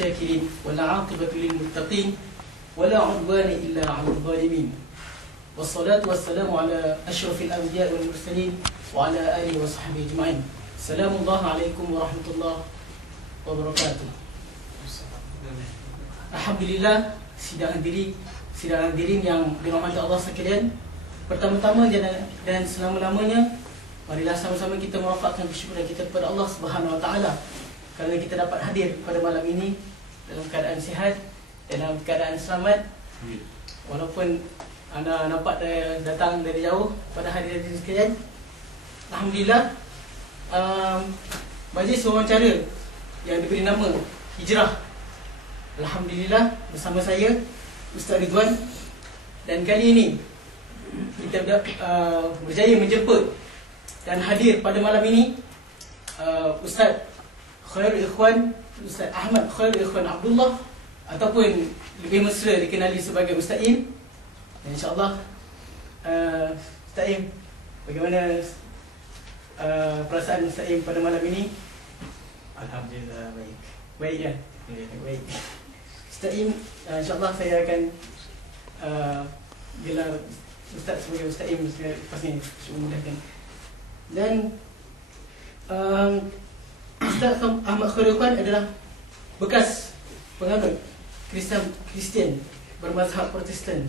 الشاكرين والعاقبة للمتقين ولا عدوان إلا على الظالمين والصلاة والسلام على أشرف الأنبياء والمرسلين وعلى آله وصحبه أجمعين. السلام الله عليكم ورحمة الله wabarakatuh. Alhamdulillah, sidang hadirin yang dirahmati Allah sekalian. Pertama-tama dan selama-lamanya, marilah sama-sama kita merafakkan kesyukuran kita kepada Allah Subhanahu Wa Taala kerana kita dapat hadir pada malam ini dalam keadaan sihat, dalam keadaan selamat. Walaupun anda nampak datang dari jauh pada hadirin sekalian, alhamdulillah, majlis wawancara yang diberi nama Hijrah, alhamdulillah, bersama saya Ustaz Ridwan. Dan kali ini kita berjaya menjemput dan hadir pada malam ini Ustaz Khairul Ikhwan, Ustaz Ahmad Khairul Ikhwan Abdullah, ataupun lebih mesra dikenali sebagai Ustaz Im. Dan insyaAllah, Ustaz Im, bagaimana perasaan Ustaz Im pada malam ini? Alhamdulillah, baik. Baik ya? Baik. Ustaz Im, insyaAllah saya akan gelar Ustaz sebagai Ustaz Im lepas ni, memudahkan. Dan Ustaz Ahmad Khairul Ikhwan adalah bekas penganut Kristian bermazhab Protestan,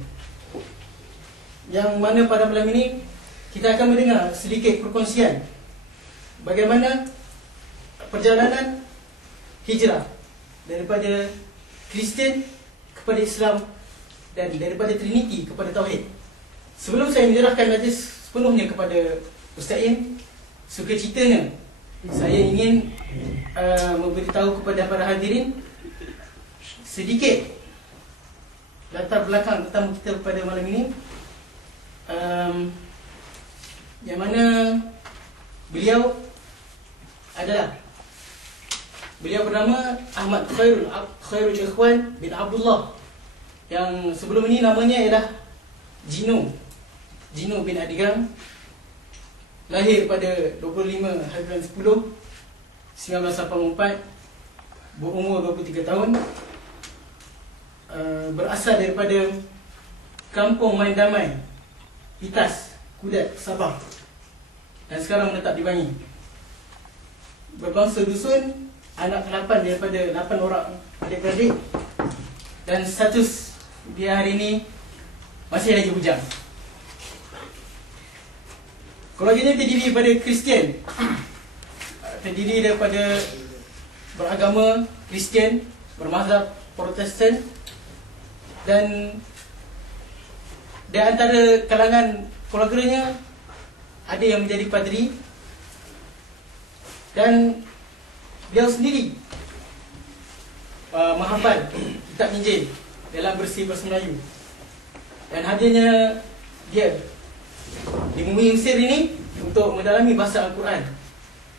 yang mana pada malam ini kita akan mendengar sedikit perkongsian bagaimana perjalanan hijrah daripada Kristian kepada Islam dan daripada Trinity kepada Tauhid. Sebelum saya menyerahkan majlis sepenuhnya kepada Ustaz Im, sukacitanya saya ingin memberitahu kepada para hadirin sedikit latar belakang tetamu kita pada malam ini, yang mana beliau bernama Ahmad Khairul Ikhwan bin Abdullah, yang sebelum ini namanya ialah Gino bin Adigang. Lahir pada 25/10/1984, berumur 23 tahun, berasal daripada Kampung Main Damai, Pitas, Kudat, Sabah, dan sekarang menetap di Bangi. Berbangsa dusun, anak ke-8 daripada 8 orang adik-beradik, dan status dia hari ini masih lagi bujang. Keluarganya terdiri daripada Kristian, terdiri daripada beragama Kristian, bermazhab Protestan, dan di antara kalangan keluarganya ada yang menjadi padri, dan beliau sendiri menghafal kitab Injil dalam bersih bahasa Melayu. Dan hadirnya dia di bumi Mesir ini untuk mendalami bahasa Al-Quran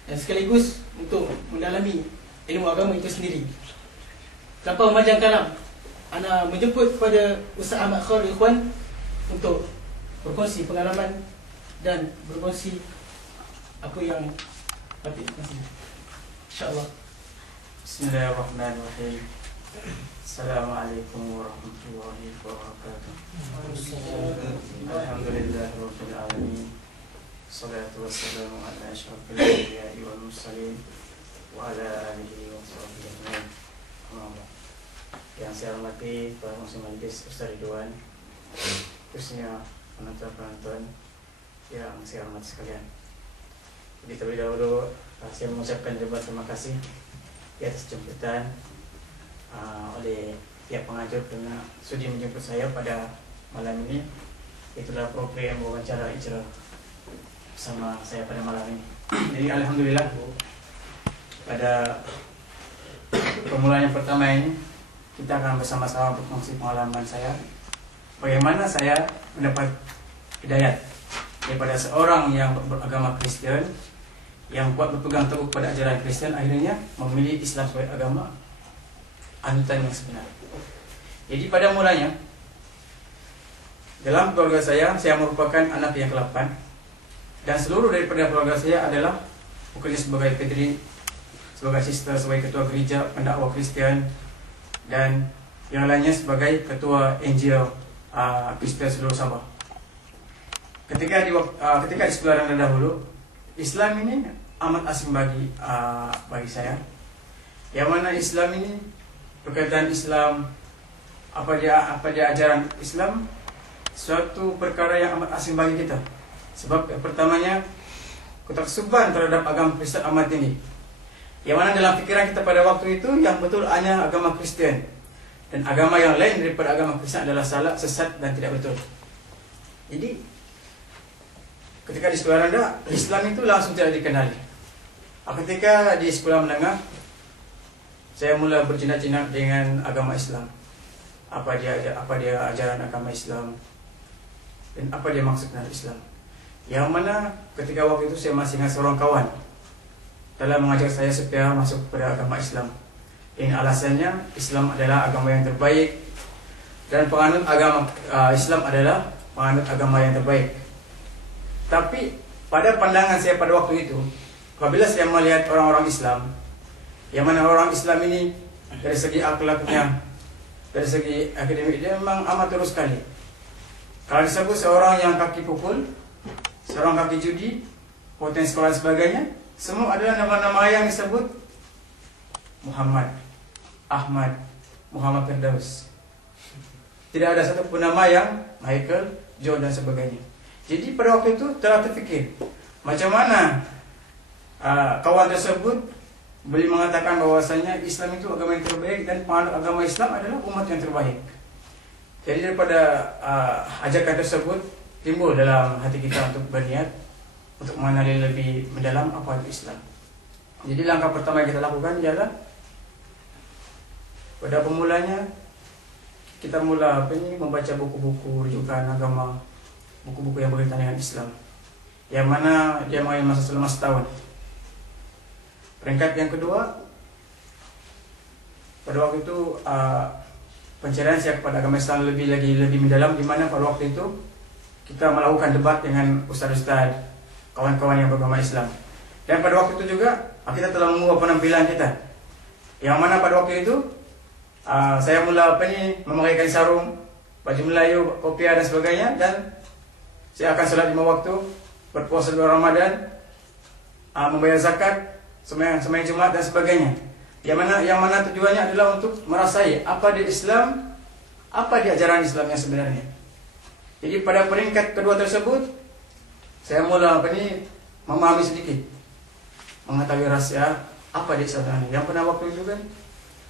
dan sekaligus untuk mendalami ilmu agama itu sendiri. Tanpa memanjang kalam, ana menjemput kepada Ustaz Ahmad Khairul Ikhwan untuk berkongsi pengalaman dan berkongsi apa yang patut dikongsi, insya-Allah. Bismillahirrahmanirrahim. Assalamualaikum warahmatullahi wabarakatuh. Alhamdulillahirabbil alamin. Salatu wassalamu ala asyrafil anbiya'i wal mursalin wa ala alihi wa sahbihi ajma'in. Yang saya hormati para pengusaha majlis Ustaz Ridwan, khususnya penonton-penonton yang saya hormati sekalian. Jadi terlebih dahulu saya mengucapkan terima kasih di atas jemputan oleh pihak pengajar kerana sudi menjemput saya pada malam ini. Itulah program wawancara hijrah bersama saya pada malam ini. Jadi alhamdulillah, pada permulaan yang pertama ini kita akan bersama-sama berkongsi pengalaman saya, bagaimana saya mendapat hidayat daripada seorang yang beragama Kristen, yang kuat berpegang teguh pada ajaran Kristen, akhirnya memilih Islam sebagai agama anutan yang sebenar. Jadi pada mulanya dalam keluarga saya merupakan anak yang ke-8, dan seluruh daripada keluarga saya adalah bekerja sebagai padri, sebagai sister, sebagai ketua gereja, pendakwa Kristian, dan yang lainnya sebagai ketua NGO Kristen seluruh Sabah. Ketika di sekolah rendah dahulu, Islam ini amat asing bagi saya. Yang mana Islam ini, berkaitan Islam, apa dia ajaran Islam, suatu perkara yang amat asing bagi kita. Sebab pertamanya, ketaksuban terhadap agama Kristen amat tinggi. Yang mana dalam pikiran kita pada waktu itu, yang betul hanya agama Kristen, dan agama yang lain daripada agama Kristen adalah salah, sesat, dan tidak betul. Jadi ketika di sekolah rendah, Islam itu langsung tidak dikenali. Ketika di sekolah menengah, saya mula berjinak-jinak dengan agama Islam. Apa dia ajaran agama Islam, dan apa dia maksud dari Islam. Yang mana ketika waktu itu saya masih dengan seorang kawan telah mengajak saya supaya masuk kepada agama Islam. Ini alasannya Islam adalah agama yang terbaik, dan penganut agama Islam adalah penganut agama yang terbaik. Tapi pada pandangan saya pada waktu itu, apabila saya melihat orang-orang Islam, yang mana orang Islam ini dari segi akhlaknya, dari segi akademik, dia memang amat terus sekali. Kalau disebut seorang yang kaki pukul, seorang kaki judi, potensi sekolah dan sebagainya, semua adalah nama-nama yang disebut Muhammad, Ahmad, Muhammad Firdaus. Tidak ada satu pun nama yang Michael, John dan sebagainya. Jadi pada waktu itu telah terfikir, macam mana kawan tersebut boleh mengatakan bahwasanya Islam itu agama yang terbaik, dan penganut agama Islam adalah umat yang terbaik. Jadi daripada ajakan tersebut timbul dalam hati kita untuk berniat untuk mengenali lebih mendalam apa itu Islam. Jadi langkah pertama yang kita lakukan ialah pada pemulanya kita mula membaca buku-buku rujukan agama, buku-buku yang berkaitan dengan Islam, yang mana dia mengambil masa selama setahun. Peringkat yang kedua, pada waktu itu pencarian saya kepada agama Islam lebih mendalam, di mana pada waktu itu kita melakukan debat dengan ustaz-ustaz, kawan-kawan yang beragama Islam. Dan pada waktu itu juga kita telah mengubah penampilan kita, yang mana pada waktu itu saya mula memakaikan sarung, baju Melayu, kopiah dan sebagainya, dan saya akan salat 5 waktu, berpuasa di bulan Ramadan, membayar zakat, sembahyang Jumat dan sebagainya. Yang mana tujuannya adalah untuk merasai apa di Islam, apa di ajaran Islam yang sebenarnya. Jadi pada peringkat kedua tersebut, saya mula memahami sedikit, mengetahui rahsia apa di Islam. Yang pernah waktu itu kan,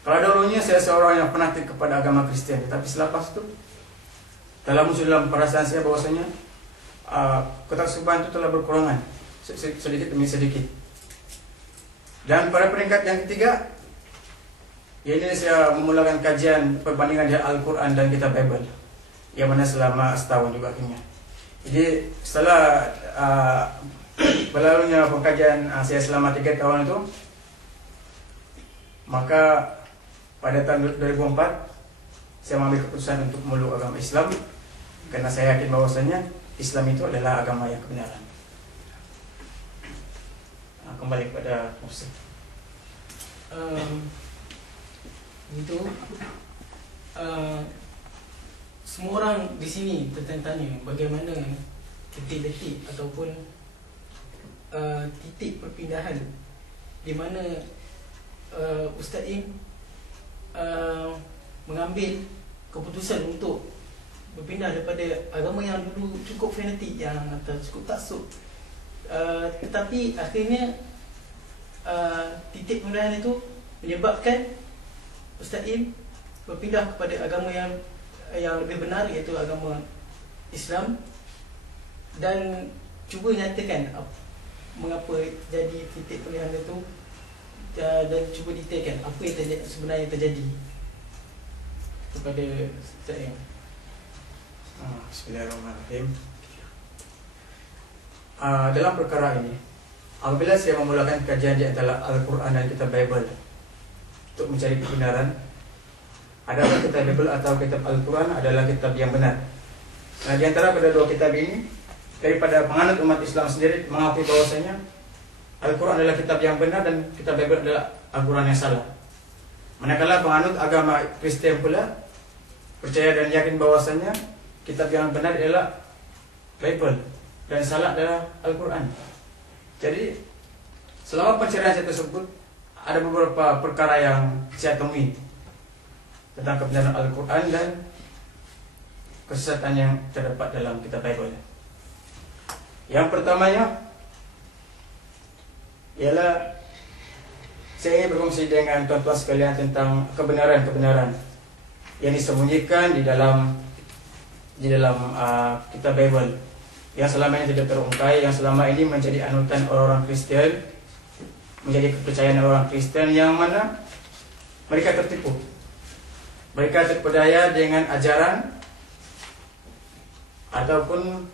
kalau dulunya saya seorang yang fanatik kepada agama Kristen, tapi selepas itu telah muncul dalam perasaan saya bahwasanya ketaksuban itu telah berkurangan sedikit demi sedikit. Dan pada peringkat yang ketiga, ini saya memulakan kajian perbandingan dari Al-Quran dan Kitab Bible, yang mana selama setahun juga akhirnya. Jadi setelah berlalunya pengkajian saya selama 3 tahun itu, maka pada tahun 2004 saya mengambil keputusan untuk memeluk agama Islam, karena saya yakin bahwasanya Islam itu adalah agama yang kebenaran. Kembali kepada Ustaz. Itu semua orang di sini bertanya bagaimana detik-detik ataupun titik perpindahan di mana Ustaz Im mengambil keputusan untuk berpindah daripada agama yang dulu cukup fanatik, yang atau cukup taksub, tetapi akhirnya titik perpindahan itu menyebabkan Ustaz Im berpindah kepada agama yang lebih benar, iaitu agama Islam, dan cuba nyatakan mengapa jadi titik perpindahan itu, dan cuba detailkan apa yang sebenarnya terjadi kepada Ustaz Im. Bismillahirrahmanirrahim. Dalam perkara ini, apabila saya memulakan kajian di antara Al-Quran dan Kitab Bible untuk mencari kebenaran, adakah Kitab Bible atau Kitab Al-Quran adalah kitab yang benar. Nah, di antara kedua kitab ini, daripada penganut umat Islam sendiri mengakui bahwasanya Al-Quran adalah kitab yang benar dan Kitab Bible adalah Al-Quran yang salah. Manakala penganut agama Kristen pula percaya dan yakin bahwasannya kitab yang benar adalah Bible dan salah adalah Al-Quran. Jadi selama pencarian saya tersebut ada beberapa perkara yang saya temui tentang kebenaran Al-Quran dan kesesatan yang terdapat dalam kitab Bible. Yang pertamanya ialah saya ingin berkongsi dengan tuan-tuan sekalian tentang kebenaran-kebenaran yang disembunyikan di dalam kitab Bible yang selama ini tidak terungkap, yang selama ini menjadi anutan orang-orang Kristen, menjadi kepercayaan orang Kristen, yang mana mereka tertipu, mereka terpedaya dengan ajaran ataupun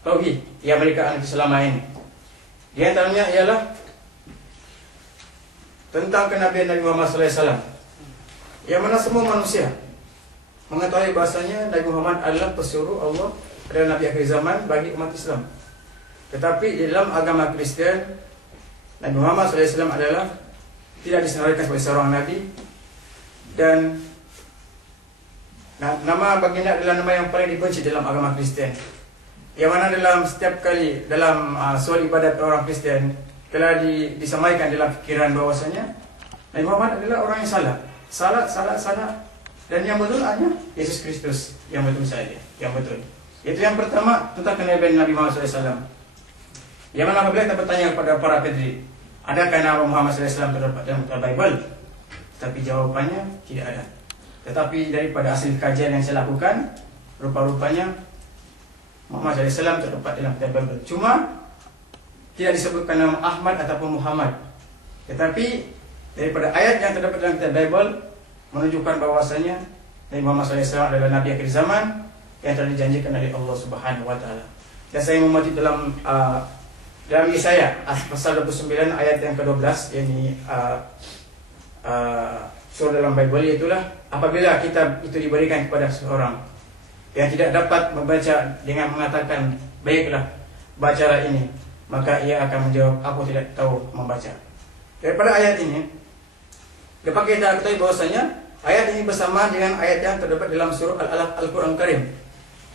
tauhid yang mereka anut selama ini. Di antaranya ialah tentang kenabian Nabi Muhammad SAW, yang mana semua manusia mengetahui bahasanya Nabi Muhammad adalah pesuruh Allah, adalah Nabi akhir zaman bagi umat Islam. Tetapi di dalam agama Kristen, Nabi Muhammad SAW adalah tidak disenaraikan sebagai seorang Nabi, dan nama baginda adalah nama yang paling dibenci dalam agama Kristen. Yang mana dalam setiap kali dalam soal ibadat orang Kristen telah disampaikan dalam fikiran bahwasanya Nabi Muhammad adalah orang yang salah. Dan yang betul hanya Yesus Kristus yang betul saja, yang betul. Itu yang pertama tentang kenabian Nabi Muhammad SAW. Yang mana apabila kita bertanya kepada para pedri, adakah nama Muhammad SAW terdapat dalam Bible? Tapi jawabannya tidak ada. Tetapi daripada hasil kajian yang saya lakukan, rupa-rupanya Muhammad SAW terdapat dalam kitab Bible. Cuma tidak disebutkan nama Ahmad ataupun Muhammad. Tetapi daripada ayat yang terdapat dalam kitab Bible menunjukkan bahwasanya Nabi Muhammad SAW adalah Nabi akhir zaman yang telah dijanjikan oleh Allah Subhanahu Wa Taala. Dan saya membaca dalam Yesaya pasal 29 ayat yang ke-12, yakni surah dalam Bible, itulah apabila kitab itu diberikan kepada seorang yang tidak dapat membaca dengan mengatakan baiklah bacalah ini, maka ia akan menjawab aku tidak tahu membaca. Daripada ayat ini dapat kita ketahui bahwasanya ayat ini bersama dengan ayat yang terdapat dalam surah Al-Quran Karim,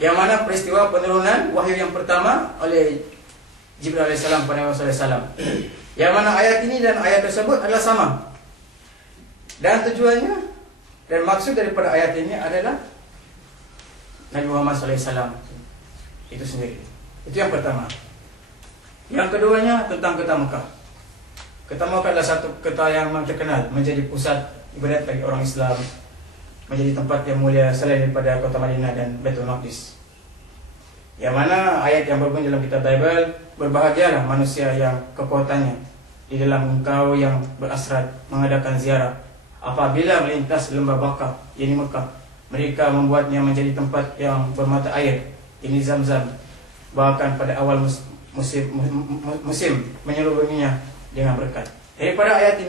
yang mana peristiwa penurunan wahyu yang pertama oleh Jibril alaihissalam kepada Muhammad SAW, yang mana ayat ini dan ayat tersebut adalah sama, dan tujuannya dan maksud daripada ayat ini adalah Nabi Muhammad SAW itu sendiri. Itu yang pertama. Yang keduanya tentang kota Mekah. Kota Mekah adalah satu kota yang terkenal menjadi pusat ibadat bagi orang Islam, menjadi tempat yang mulia selain daripada kota Madinah dan Baitul Maqdis. Yang mana ayat yang berbunyi dalam kitab Bible, berbahagialah manusia yang kekuatannya di dalam engkau yang berasrat mengadakan ziarah apabila melintas lembah Bakah, yakni Mekah. Mereka membuatnya menjadi tempat yang bermata air, ini Zam-Zam. Bahkan pada awal musim menyeluruhinya dengan berkat. Daripada ayat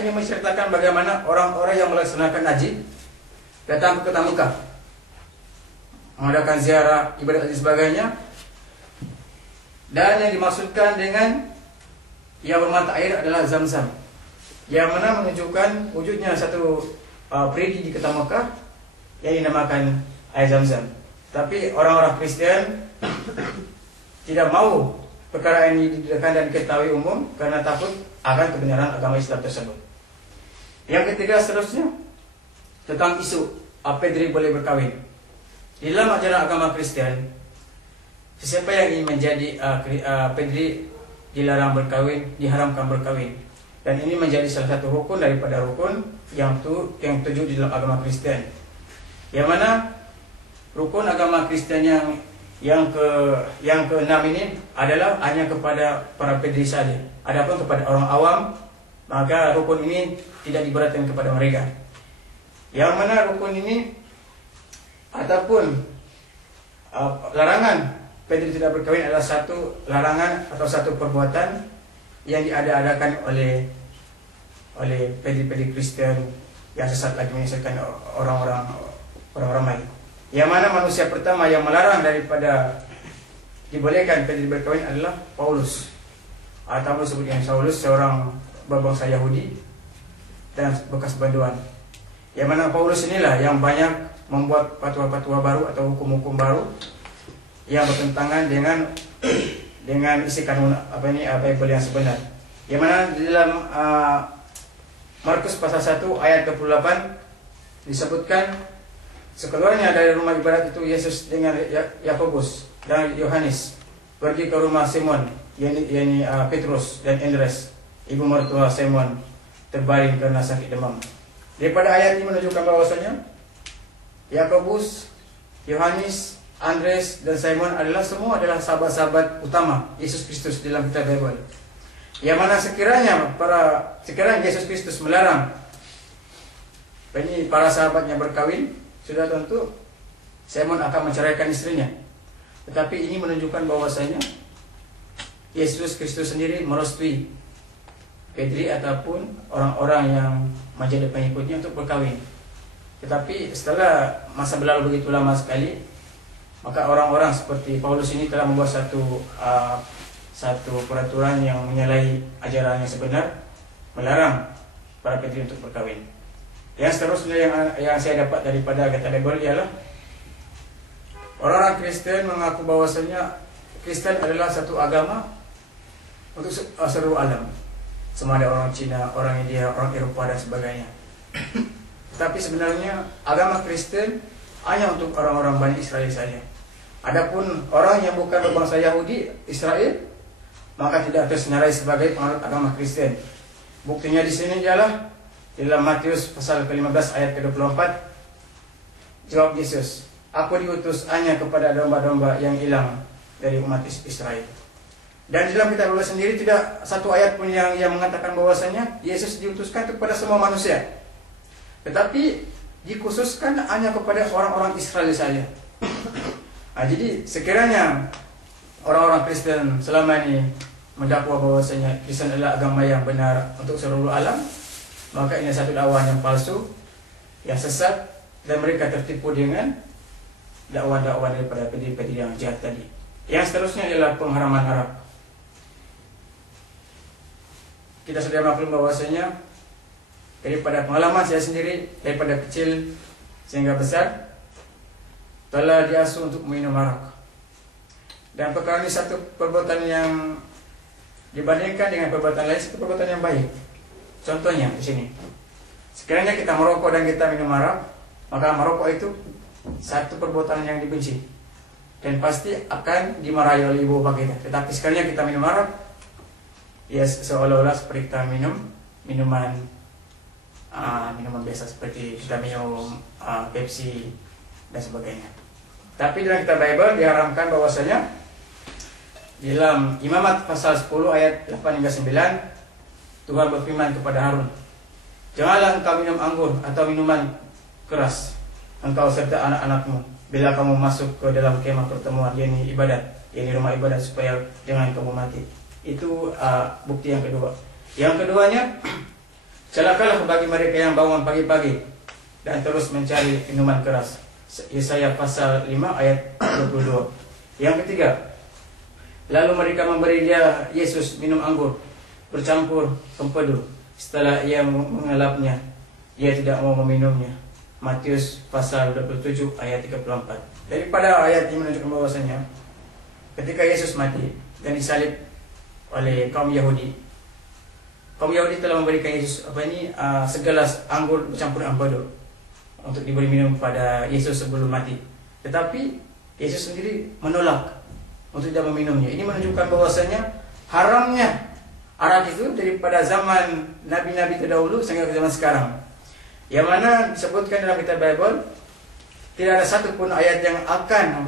ini menceritakan bagaimana orang-orang yang melaksanakan haji datang ke kota Mekah, mengadakan ziarah, ibadat dan sebagainya. Dan yang dimaksudkan dengan yang bermata air adalah Zam-Zam, yang mana menunjukkan wujudnya satu perigi di kota Mekah yang dinamakan air Zam-Zam. Tapi orang-orang Kristen tidak mau perkara ini didirikan dan diketahui umum karena takut akan kebenaran agama Islam tersebut. Yang ketiga seterusnya tentang isu pedri boleh berkawin. Di dalam ajaran agama Kristen, siapa yang ingin menjadi pedri dilarang berkawin, diharamkan berkawin. Dan ini menjadi salah satu rukun daripada rukun yang tujuh di dalam agama Kristen. Yang mana rukun agama Kristen yang keenam ini adalah hanya kepada para pedri saja. Adapun kepada orang awam, maka rukun ini tidak diberatkan kepada mereka. Yang mana rukun ini ataupun larangan pedri tidak berkawin adalah satu larangan atau satu perbuatan yang diada-adakan oleh pedri-pedri Kristen yang sesat lagi menyesatkan orang-orang ramai. Yang mana manusia pertama yang melarang daripada dibolehkan pedri berkawin adalah Paulus. atau disebut dengan Saulus, seorang berbangsa Yahudi dan bekas banduan. Yang mana Paulus inilah yang banyak membuat fatwa-fatwa baru atau hukum-hukum baru yang bertentangan dengan isi kanun Bible yang sebenar. Yang mana dalam Markus pasal 1 ayat 28 disebutkan, sekeluarnya dari rumah ibadat itu Yesus dengan Yakobus dan Yohanes pergi ke rumah Simon, yakni Petrus dan Andreas, ibu mertua Simon, terbaring karena sakit demam. Daripada ayat ini menunjukkan bahwasanya Yakobus, Yohanes, Andreas dan Simon semua adalah sahabat-sahabat utama Yesus Kristus dalam kitab Bible. Yang mana sekiranya Yesus Kristus melarang para sahabatnya berkawin, sudah tentu Simon akan menceraikan istrinya. Tetapi ini menunjukkan bahwasanya Yesus Kristus sendiri merestui Pedri ataupun orang-orang yang menjadi pengikutnya untuk berkawin. Tetapi setelah masa berlalu begitu lama sekali, maka orang-orang seperti Paulus ini telah membuat satu peraturan yang menyalahi ajaran yang sebenar, melarang para Pedri untuk berkawin. Yang seterusnya yang saya dapat daripada kata Bible ialah orang-orang Kristen mengaku bahwasanya Kristen adalah satu agama untuk seluruh alam, sama ada orang Cina, orang India, orang Eropa dan sebagainya. Tetapi sebenarnya agama Kristen hanya untuk orang-orang Bani Israel saja. Adapun orang yang bukan berbangsa Yahudi, Israel, maka tidak tersenarai sebagai penganut agama Kristen. Buktinya di sini ialah dalam Matius pasal ke-15 ayat ke-24. Jawab Yesus, "Aku diutus hanya kepada domba-domba yang hilang dari umat Israel." Dan dalam kitab Allah sendiri tidak satu ayat pun yang mengatakan bahwasanya Yesus diutuskan kepada semua manusia, tetapi dikhususkan hanya kepada orang-orang Israel saja. Jadi sekiranya orang-orang Kristen selama ini mendakwa bahwasanya Kristen adalah agama yang benar untuk seluruh alam, maka ini satu dakwah yang palsu, yang sesat, dan mereka tertipu dengan dakwah-dakwah daripada pedih-pedih yang jahat tadi. Yang seterusnya adalah pengharaman Arab. Kita sudah maklum bahwasanya daripada pengalaman saya sendiri, daripada kecil sehingga besar, telah diasuh untuk minum arak. Dan perkara ini satu perbuatan yang dibandingkan dengan perbuatan lain, satu perbuatan yang baik. Contohnya di sini, sekiranya kita merokok dan kita minum arak, maka merokok itu satu perbuatan yang dibenci dan pasti akan dimarahi oleh ibu bapak kita. Tetapi sekiranya kita minum arak, ya seolah-olah seperti kita minum minuman biasa, seperti kita minum Pepsi dan sebagainya. Tapi dalam kitab Bible diharamkan bahwasanya dalam Imamat pasal 10 ayat 8 hingga 9, Tuhan berfirman kepada Harun, "Janganlah engkau minum anggur atau minuman keras, engkau serta anak-anakmu, bila kamu masuk ke dalam kemah pertemuan, yakni ibadat, yakni rumah ibadat, supaya jangan kamu mati." Itu bukti yang kedua. Yang keduanya, celakalah bagi mereka yang bangun pagi-pagi dan terus mencari minuman keras. Yesaya pasal 5 ayat 22. Yang ketiga, lalu mereka memberi dia Yesus minum anggur bercampur empedu. Setelah ia mengelapnya, ia tidak mau meminumnya. Matius pasal 27 ayat 34. Daripada ayat ini menunjukkan bahwasanya ketika Yesus mati dan disalib oleh kaum Yahudi telah memberikan Yesus segelas anggur bercampur empedu untuk diberi minum pada Yesus sebelum mati. Tetapi Yesus sendiri menolak untuk tidak meminumnya. Ini menunjukkan bahwasanya haramnya arak itu daripada zaman nabi-nabi terdahulu sehingga ke zaman sekarang. Yang mana disebutkan dalam kitab Bible tidak ada satu pun ayat yang akan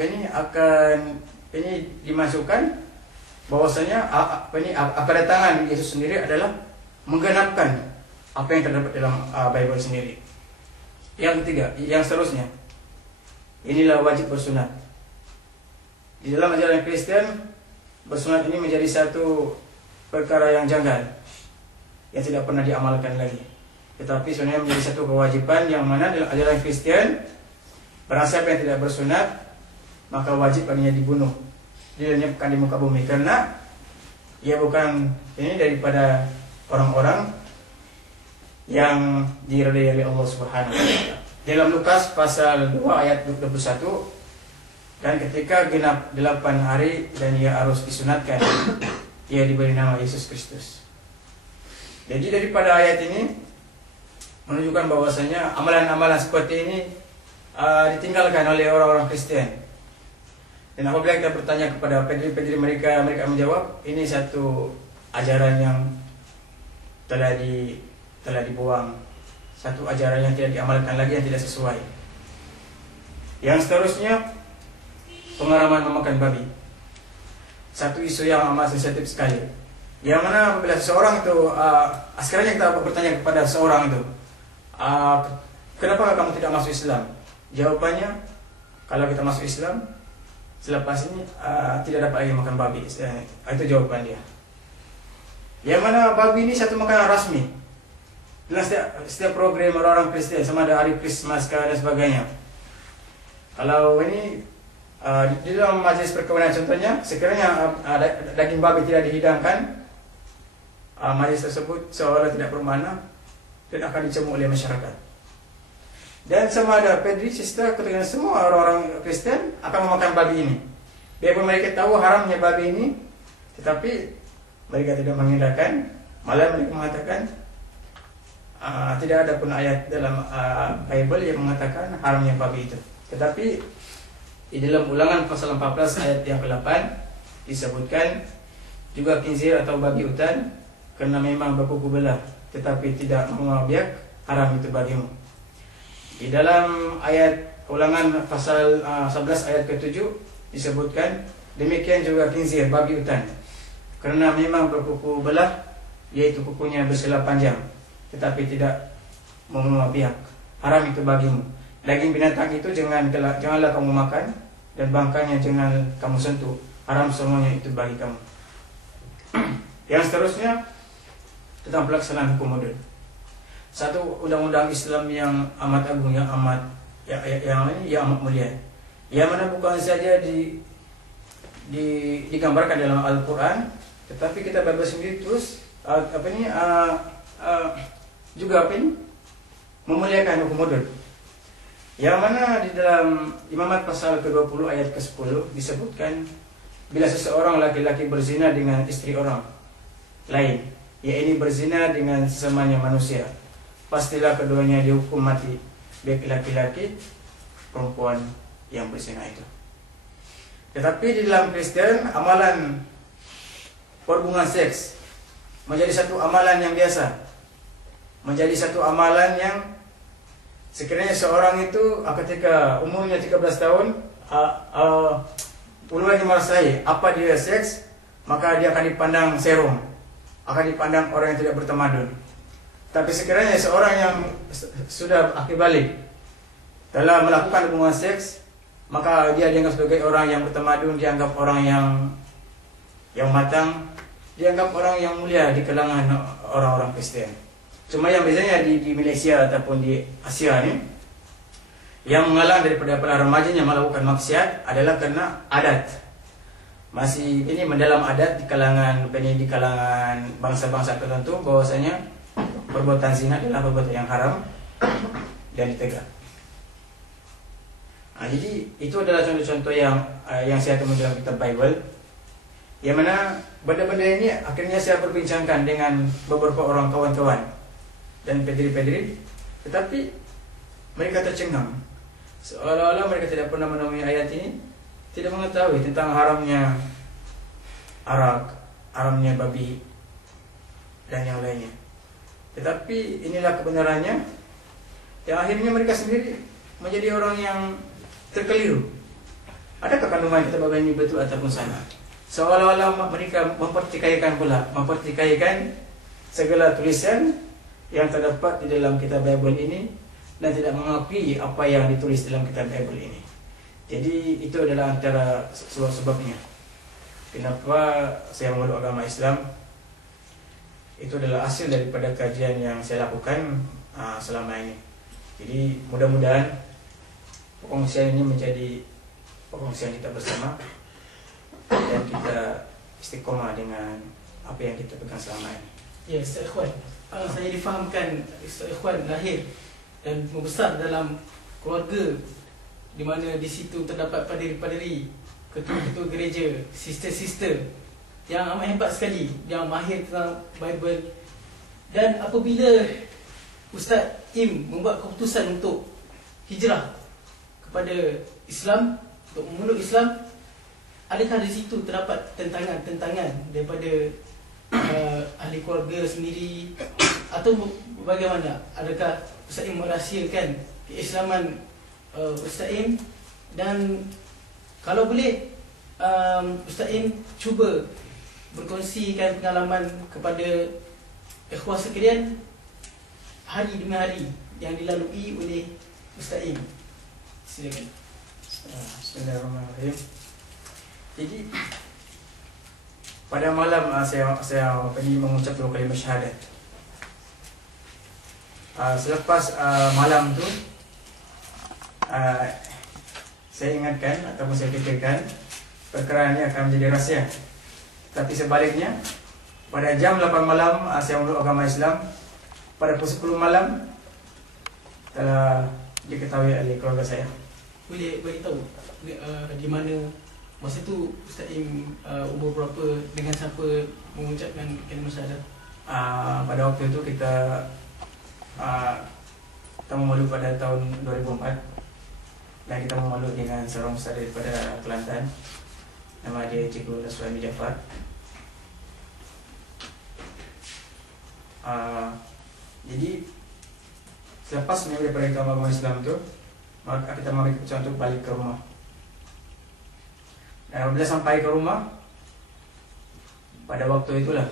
dimasukkan bahwasanya kedatangan Yesus sendiri adalah menggenapkan apa yang terdapat dalam Bible sendiri. Yang ketiga, yang seterusnya, inilah wajib bersunat. Di dalam ajaran Kristen, bersunat ini menjadi satu perkara yang janggal, yang tidak pernah diamalkan lagi. Tetapi sebenarnya menjadi satu kewajiban yang mana dalam ajaran Kristen, barang siapa yang tidak bersunat, maka wajib baginya dibunuh, dilenyapkan di muka bumi. Karena ia bukan ini daripada orang-orang yang diridai oleh Allah Subhanahu wa taala. Dalam Lukas pasal 2 ayat 21, dan ketika genap 8 hari dan ia harus disunatkan, ia diberi nama Yesus Kristus. Jadi daripada ayat ini menunjukkan bahwasanya amalan-amalan seperti ini ditinggalkan oleh orang-orang Kristen. Dan apabila kita bertanya kepada pedri-pedri mereka menjawab, ini satu ajaran yang telah dibuang, satu ajaran yang tidak diamalkan lagi, yang tidak sesuai. Yang seterusnya, pengaraman memakan babi. Satu isu yang amat sensitif sekali. Yang mana apabila seseorang itu, sekarang kita bertanya kepada seseorang itu, kenapa kamu tidak masuk Islam? Jawabannya, kalau kita masuk Islam, selepas ini tidak dapat lagi makan babi. Itu jawaban dia. Yang mana babi ini satu makanan rasmi dalam setiap program orang-orang Kristen, sama ada hari Christmas dan sebagainya. Kalau ini di dalam majelis perkawinan contohnya, sekiranya daging babi tidak dihidangkan, majelis tersebut seolah tidak bermakna dan akan dicemooh oleh masyarakat. Dan sama ada pedri, sister, ketika semua orang-orang Kristen akan memakan babi ini. Biarpun mereka tahu haramnya babi ini, tetapi mereka tidak mengindahkan. Malah mereka mengatakan tidak ada pun ayat dalam Bible yang mengatakan haramnya babi itu. Tetapi di dalam Ulangan pasal 14 ayat yang ke-8 disebutkan juga khinzir atau babi hutan, karena memang berkuku belah tetapi tidak menguap biak, haram itu bagimu. Di dalam ayat Ulangan pasal 11 ayat ke-7 disebutkan demikian juga khinzir, babi hutan, karena memang berkuku belah, yaitu kukunya bersela panjang tetapi tidak menguap biak, haram itu bagimu. Daging binatang itu janganlah kamu makan, dan bangkanya jangan kamu sentuh, haram semuanya itu bagi kamu. Yang seterusnya tentang pelaksanaan hukum modern. Satu undang-undang Islam yang amat agung, yang amat mulia, yang mana bukan saja digambarkan dalam Al-Quran, tetapi kita baca sendiri terus juga memuliakan hukum modern. Yang mana di dalam Imamat pasal ke-20 ayat ke-10 disebutkan, bila seseorang laki-laki berzina dengan istri orang lain, yaitu berzina dengan sesamanya manusia, pastilah keduanya dihukum mati, baik laki-laki perempuan yang berzina itu. Tetapi di dalam Kristen, amalan perhubungan seks menjadi satu amalan yang biasa, menjadi satu amalan yang sekiranya seorang itu ketika umurnya 13 tahun mulai merasai apa dia seks, maka dia akan dipandang serong, akan dipandang orang yang tidak bertamadun. Tapi sekiranya seorang yang sudah akil balik dalam melakukan hubungan seks, maka dia dianggap sebagai orang yang bertamadun, dianggap orang yang matang, dianggap orang yang mulia di kalangan orang-orang Kristen. Cuma yang biasanya di Malaysia ataupun di Asia ini, yang menghalang daripada para remajanya melakukan maksiat adalah karena adat. Masih ini mendalam adat di kalangan bangsa-bangsa tertentu, bahwasanya perbuatan zina adalah perbuatan yang haram dan ditegak. Jadi itu adalah contoh-contoh yang saya temukan dalam kitab Bible, yang mana benda-benda ini akhirnya saya perbincangkan dengan beberapa orang kawan-kawan dan pedri-pedri, tetapi mereka tercengang, seolah-olah mereka tidak pernah menemui ayat ini, tidak mengetahui tentang haramnya arak, haramnya babi, dan yang lainnya. Tetapi inilah kebenarannya, yang akhirnya mereka sendiri menjadi orang yang terkeliru. Adakah kandungan kita bagian ini betul ataupun salah? Seolah-olah mereka mempertikaikan segala tulisan yang terdapat di dalam kitab Bible ini dan tidak mengakui apa yang ditulis dalam kitab Bible ini. Jadi itu adalah antara sebab-sebabnya kenapa saya memeluk agama Islam. Itu adalah hasil daripada kajian yang saya lakukan selama ini. Jadi mudah-mudahan perkongsian ini menjadi perkongsian kita bersama, dan kita istiqomah dengan apa yang kita pegang selama ini. Ya, Ustaz Ikhwan, saya difahamkan Ustaz Ikhwan lahir dan membesar dalam keluarga di mana di situ terdapat paderi-paderi, ketua-ketua gereja, sister-sister yang amat hebat sekali, yang mahir tentang Bible. Dan apabila Ustaz Im membuat keputusan untuk hijrah kepada Islam, untuk memeluk Islam, adakah di situ terdapat tentangan-tentangan daripada ahli keluarga sendiri, atau bagaimana? Adakah Ustaz Im merahsiakan keislaman Ustaz Im? Dan kalau boleh, Ustaz Im cuba berkongsikan pengalaman kepada ikhwah sekalian hari demi hari yang dilalui oleh Ustaz Im. Silakan. Bismillahirrahmanirrahim. Jadi pada malam saya mengucap 2 kalimah syahadat. Selepas malam tu saya ingatkan ataupun saya fikirkan perkara ini akan menjadi rahsia. Tapi sebaliknya, pada jam 8 malam saya memeluk agama Islam. Pada pukul 10 malam telah diketahui oleh keluarga saya. Boleh beritahu di mana masa tu Ustaz Im umur berapa, dengan siapa mengucapkan kalimah syahadat? Pada waktu itu kita memeluk pada tahun 2004 dan kita memeluk dengan seorang ustaz daripada Kelantan, nama dia Cikgu Nasrani Jafar. Jadi selepas memeluk daripada agama Islam itu, maka kita mengambil keputusan untuk balik ke rumah. Dan apabila sampai ke rumah, pada waktu itulah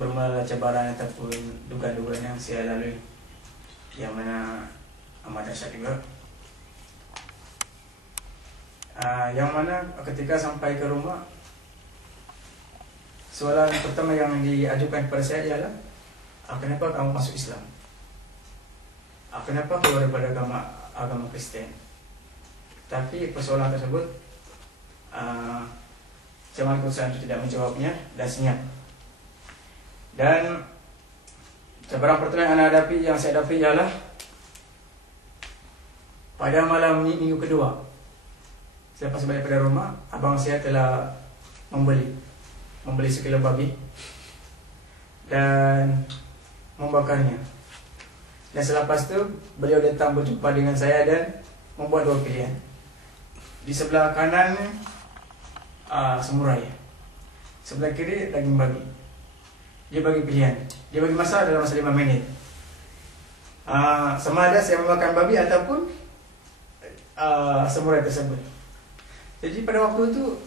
bermula cabaran ataupun dugaan-dugaan yang saya lalui, yang mana amat dahsyat juga. Yang mana ketika sampai ke rumah, soalan pertama yang diajukan kepada saya ialah, kenapa kamu masuk Islam? Kenapa keluar daripada agama Kristen? Tapi persoalan tersebut saya mengambil keputusan untuk tidak menjawabnya dan senyap. Dan cabaran pertama yang saya hadapi ialah pada malam minggu kedua selepas balik pada rumah, abang saya telah membeli sekilo babi dan membakarnya. Dan selepas itu beliau datang berjumpa dengan saya dan membuat 2 pilihan. Di sebelah kanan semurai, sebelah kiri daging babi. Dia bagi pilihan, dia bagi masa dalam masa 5 minit. Sama ada saya memakan babi ataupun semurai tersebut. Jadi pada waktu itu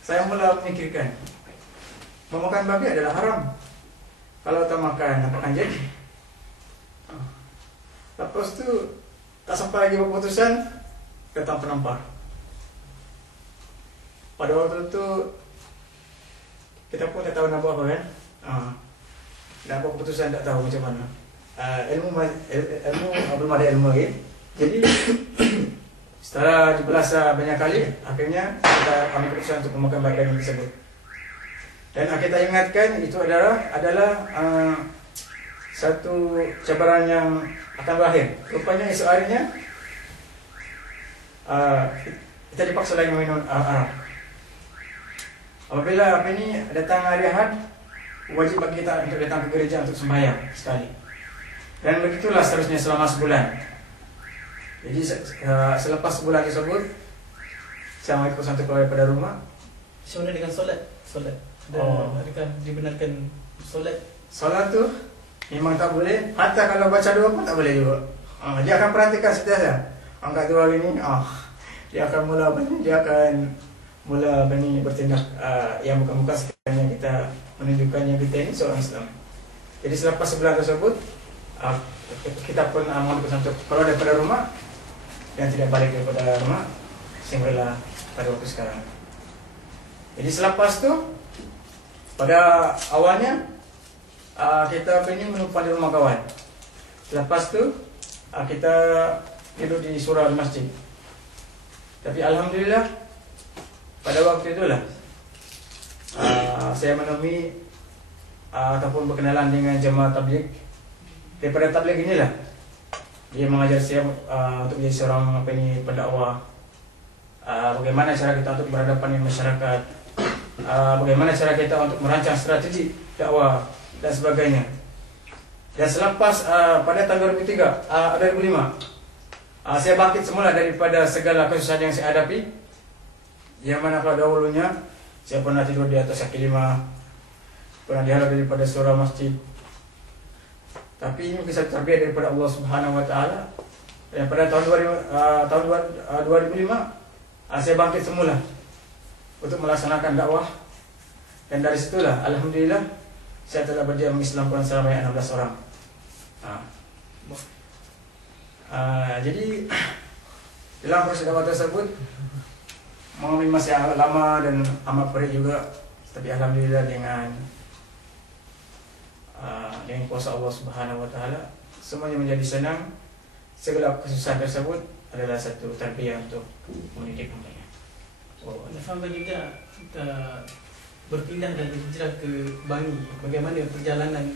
saya mula memikirkan, memakan babi adalah haram. Kalau tak makan, apa akan jadi? Lepas tu tak sampai lagi keputusan, datang penampar. Pada waktu itu kita pun tak tahu nak buat apa kan. Nak buat keputusan tak tahu macam mana. Ilmu belum ada ilmu lagi. Jadi setelah dibelas banyak kali, akhirnya kita ambil keputusan untuk memakan babi tersebut. Dan kita ingatkan itu adalah satu cabaran yang akan berakhir. Rupanya esok harinya kita dipaksa lagi meminum arak. Apabila datang hari Ahad, wajib bagi kita untuk datang ke gereja untuk sembahyang sekali. Dan begitulah seterusnya selama sebulan. Jadi selepas sebulan tersebut, saya ambil keputusan untuk keluar daripada rumah. Macam mana dengan solat? Adakah dibenarkan solat? Solat tu memang tak boleh. Hatta kalau baca doa pun tak boleh juga. Dia akan perhatikan setiap angkat doa ini. Dia akan mula bertindak yang bukan-bukan sekiranya kita menunjukkan yang kita ini seorang Islam. Jadi selepas sebulan tersebut, kita pun mengambil keputusan untuk keluar daripada rumah dan tidak balik daripada rumah sehinggalah pada waktu sekarang. Jadi selepas tu, pada awalnya kita menumpang di rumah kawan. Selepas tu kita tidur di surau di masjid. Tapi alhamdulillah pada waktu itulah saya menemui ataupun berkenalan dengan jemaah tabligh. Daripada tabligh inilah dia mengajar saya untuk menjadi seorang pendakwah. Bagaimana cara kita untuk berhadapan dengan masyarakat, bagaimana cara kita untuk merancang strategi dakwah dan sebagainya. Dan selepas pada tahun 2005, saya bangkit semula daripada segala kesusahan yang saya hadapi. Yang mana pada dahulunya saya pernah tidur di atas kaki lima, pernah dihalau daripada surau masjid. Tapi ini kisah terbiak daripada Allah Subhanahu Wa Taala. Dan pada tahun 2005 saya bangkit semula untuk melaksanakan dakwah. Dan dari situlah alhamdulillah saya telah berjaya mengislamkan selama 16 orang. Jadi dalam proses dakwah tersebut mengalami masa yang lama dan amat perih juga, tapi alhamdulillah dengan kuasa Allah Subhanahu Wa Taala semuanya menjadi senang. Segala kesusahan tersebut adalah satu tarbiyah untuk mendidik mereka. Anda faham juga kita berpindah dan berhijrah ke Bangi. Bagaimana perjalanan,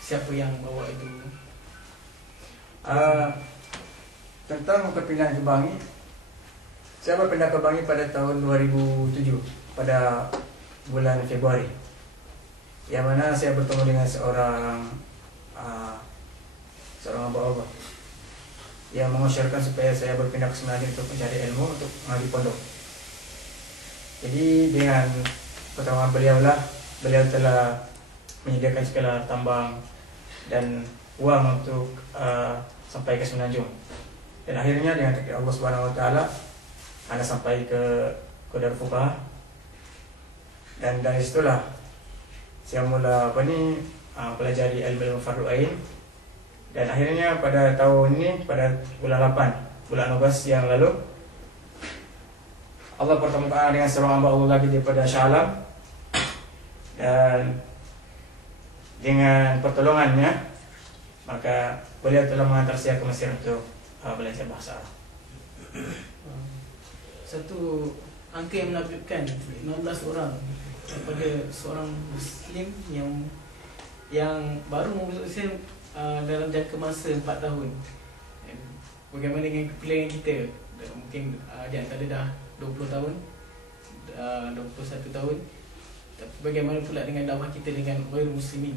siapa yang bawa itu? Tentang perpindahan ke Bangi, saya berpindah ke Bangi pada tahun 2007 pada bulan Februari, yang mana saya bertemu dengan seorang hamba Allah yang mengusyarkan supaya saya berpindah ke Semenanjung untuk mencari ilmu untuk mengaji pondok. Jadi dengan pertolongan beliau telah menyediakan segala tambang dan uang untuk sampai ke Semenanjung. Dan akhirnya dengan takdir Allah Subhanahu Wa Taala, Anda sampai ke Darul Fuqaha. Dan dari situlah saya mula pelajari ilmu fardu ain. Dan akhirnya pada tahun ini, pada bulan 8, bulan August yang lalu, Allah pertemukan dengan seorang hamba Allah lagi daripada Shah Alam. Dan dengan pertolongannya, maka beliau telah mengantar saya ke Mesir untuk belajar bahasa Arab. Satu angka yang menakjubkan, 16 orang daripada seorang Muslim yang baru memeluk Islam dalam jangka masa 4 tahun. Bagaimana dengan kepilihan kita? Mungkin di antara dah 20 tahun, 21 tahun. Tapi bagaimana pula dengan dakwah kita dengan orang muslimin?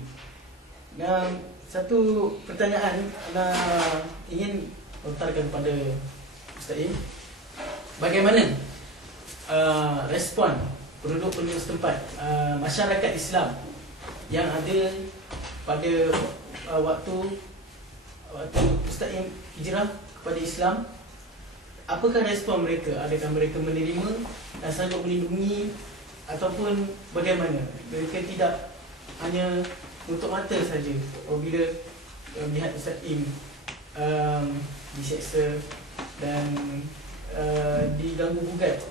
Dan satu pertanyaan anda ingin lontarkan kepada Ustaz Im. Bagaimana respon penduduk setempat, masyarakat Islam yang ada pada waktu Ustaz Im hijrah kepada Islam? Apakah respon mereka? Adakah mereka menerima dan sanggup melindungi, ataupun bagaimana? Mereka tidak hanya untuk mata saja apabila melihat Ustaz Im diseksa dan diganggu gugat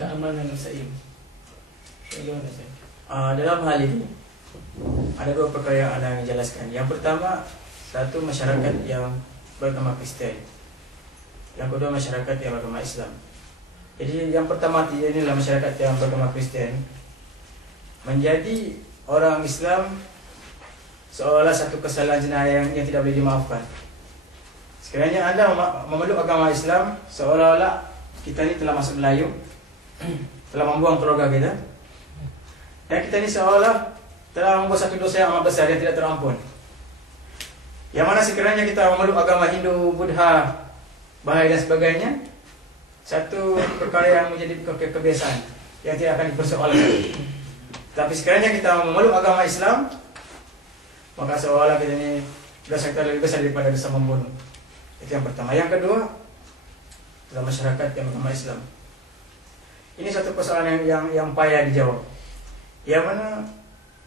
keamanan Ustaz Im. Dalam hal ini ada dua perkara yang anda ingin jelaskan. Yang pertama, satu masyarakat yang beragama Kristen. Yang kedua masyarakat yang beragama Islam. Jadi yang pertama inilah masyarakat yang beragama Kristen menjadi orang Islam seolah satu kesalahan jenayah yang tidak boleh dimaafkan. Sekiranya anda memeluk agama Islam, seolah-olah kita ini telah masuk Melayu, telah membuang keluarga kita, dan kita ini seolah telah membuat satu dosa yang amat besar yang tidak terampun. Yang mana sekiranya kita memeluk agama Hindu, Buddha, Bahai dan sebagainya, satu perkara yang menjadi kebiasaan yang tidak akan dipersoalkan. Tapi sekiranya kita memeluk agama Islam, maka seolah kita ini dosa kita lebih besar daripada dosa membunuh. Itu yang pertama. Yang kedua, dalam masyarakat yang beragama Islam, ini satu persoalan yang payah dijawab. Yang mana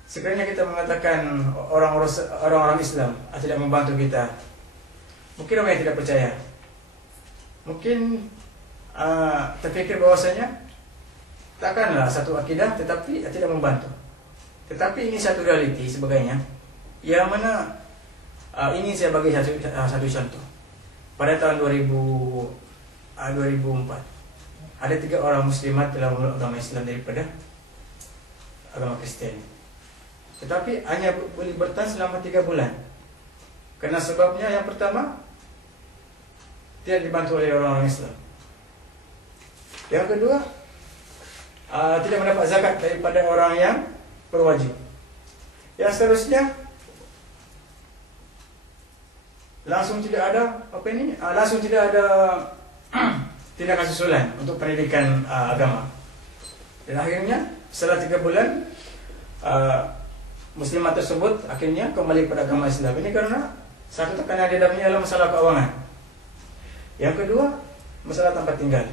sekiranya kita mengatakan orang-orang Islam tidak membantu kita, mungkin orang yang tidak percaya, mungkin terfikir bahwasanya takkanlah satu akidah tetapi tidak membantu. Tetapi ini satu realiti sebagainya, yang mana ingin saya bagi satu contoh. Pada tahun 2004 ada 3 orang muslimat dalam memeluk agama Islam daripada agama Kristen. Tetapi hanya boleh bertahan selama 3 bulan. Karena sebabnya yang pertama, tidak dibantu oleh orang-orang Islam. Yang kedua, tidak mendapat zakat daripada orang yang berwajib. Yang seterusnya, langsung tidak ada langsung tidak ada tindakan susulan untuk pendidikan agama. Dan akhirnya setelah 3 bulan muslimat tersebut akhirnya kembali pada agama Islam. Ini karena satu tekanan dia dapatnya adalah masalah keuangan. Yang kedua, masalah tempat tinggal.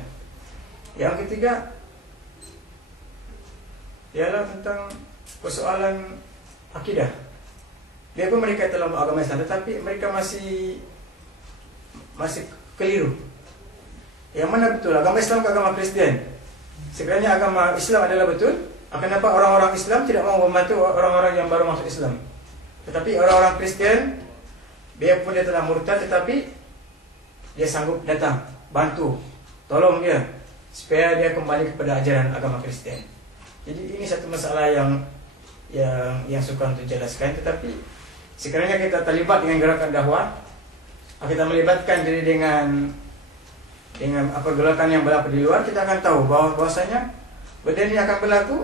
Yang ketiga ialah tentang persoalan akidah. Biarpun mereka telah agama Islam, tetapi mereka masih keliru. Yang mana betul agama Islam ke agama Kristen? Sekiranya agama Islam adalah betul, kenapa orang-orang Islam tidak mau membantu orang-orang yang baru masuk Islam? Tetapi orang-orang Kristen, biarpun dia telah murtad, tetapi dia sanggup datang, bantu, tolong dia supaya dia kembali kepada ajaran agama Kristen. Jadi ini satu masalah yang suka untuk jelaskan. Tetapi sekiranya kita terlibat dengan gerakan dakwah, kita melibatkan diri dengan pergolakan yang berlaku di luar, kita akan tahu bahwasanya benda ini akan berlaku.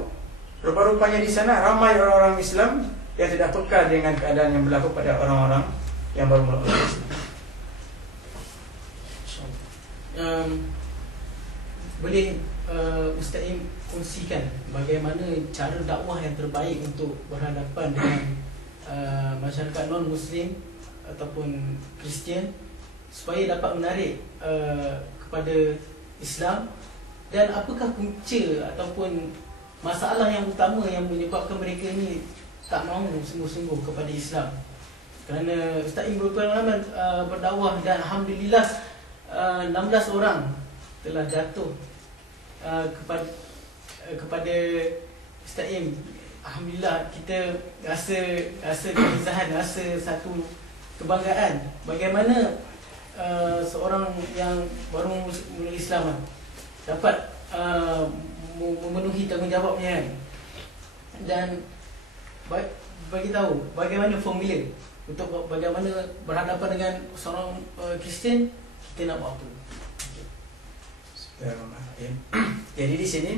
Rupa-rupanya di sana ramai orang-orang Islam yang tidak peka dengan keadaan yang berlaku pada orang-orang yang baru masuk Islam. Boleh Ustaz Im kongsikan bagaimana cara dakwah yang terbaik untuk berhadapan dengan masyarakat non-Muslim ataupun Kristian supaya dapat menarik kepada Islam, dan apakah punca ataupun masalah yang utama yang menyebabkan mereka ni tak mahu sungguh-sungguh kepada Islam? Kerana Ustaz Im berpengalaman berdakwah dan alhamdulillah 16 orang telah jatuh kepada Ustaz Im. Alhamdulillah, kita rasa keizahan, rasa satu kebanggaan bagaimana seorang yang baru mula Islam dapat memenuhi tanggungjawabnya, dan bagi tahu bagaimana formula untuk bagaimana berhadapan dengan seorang Kristian, kita nak buat apa. Jadi di sini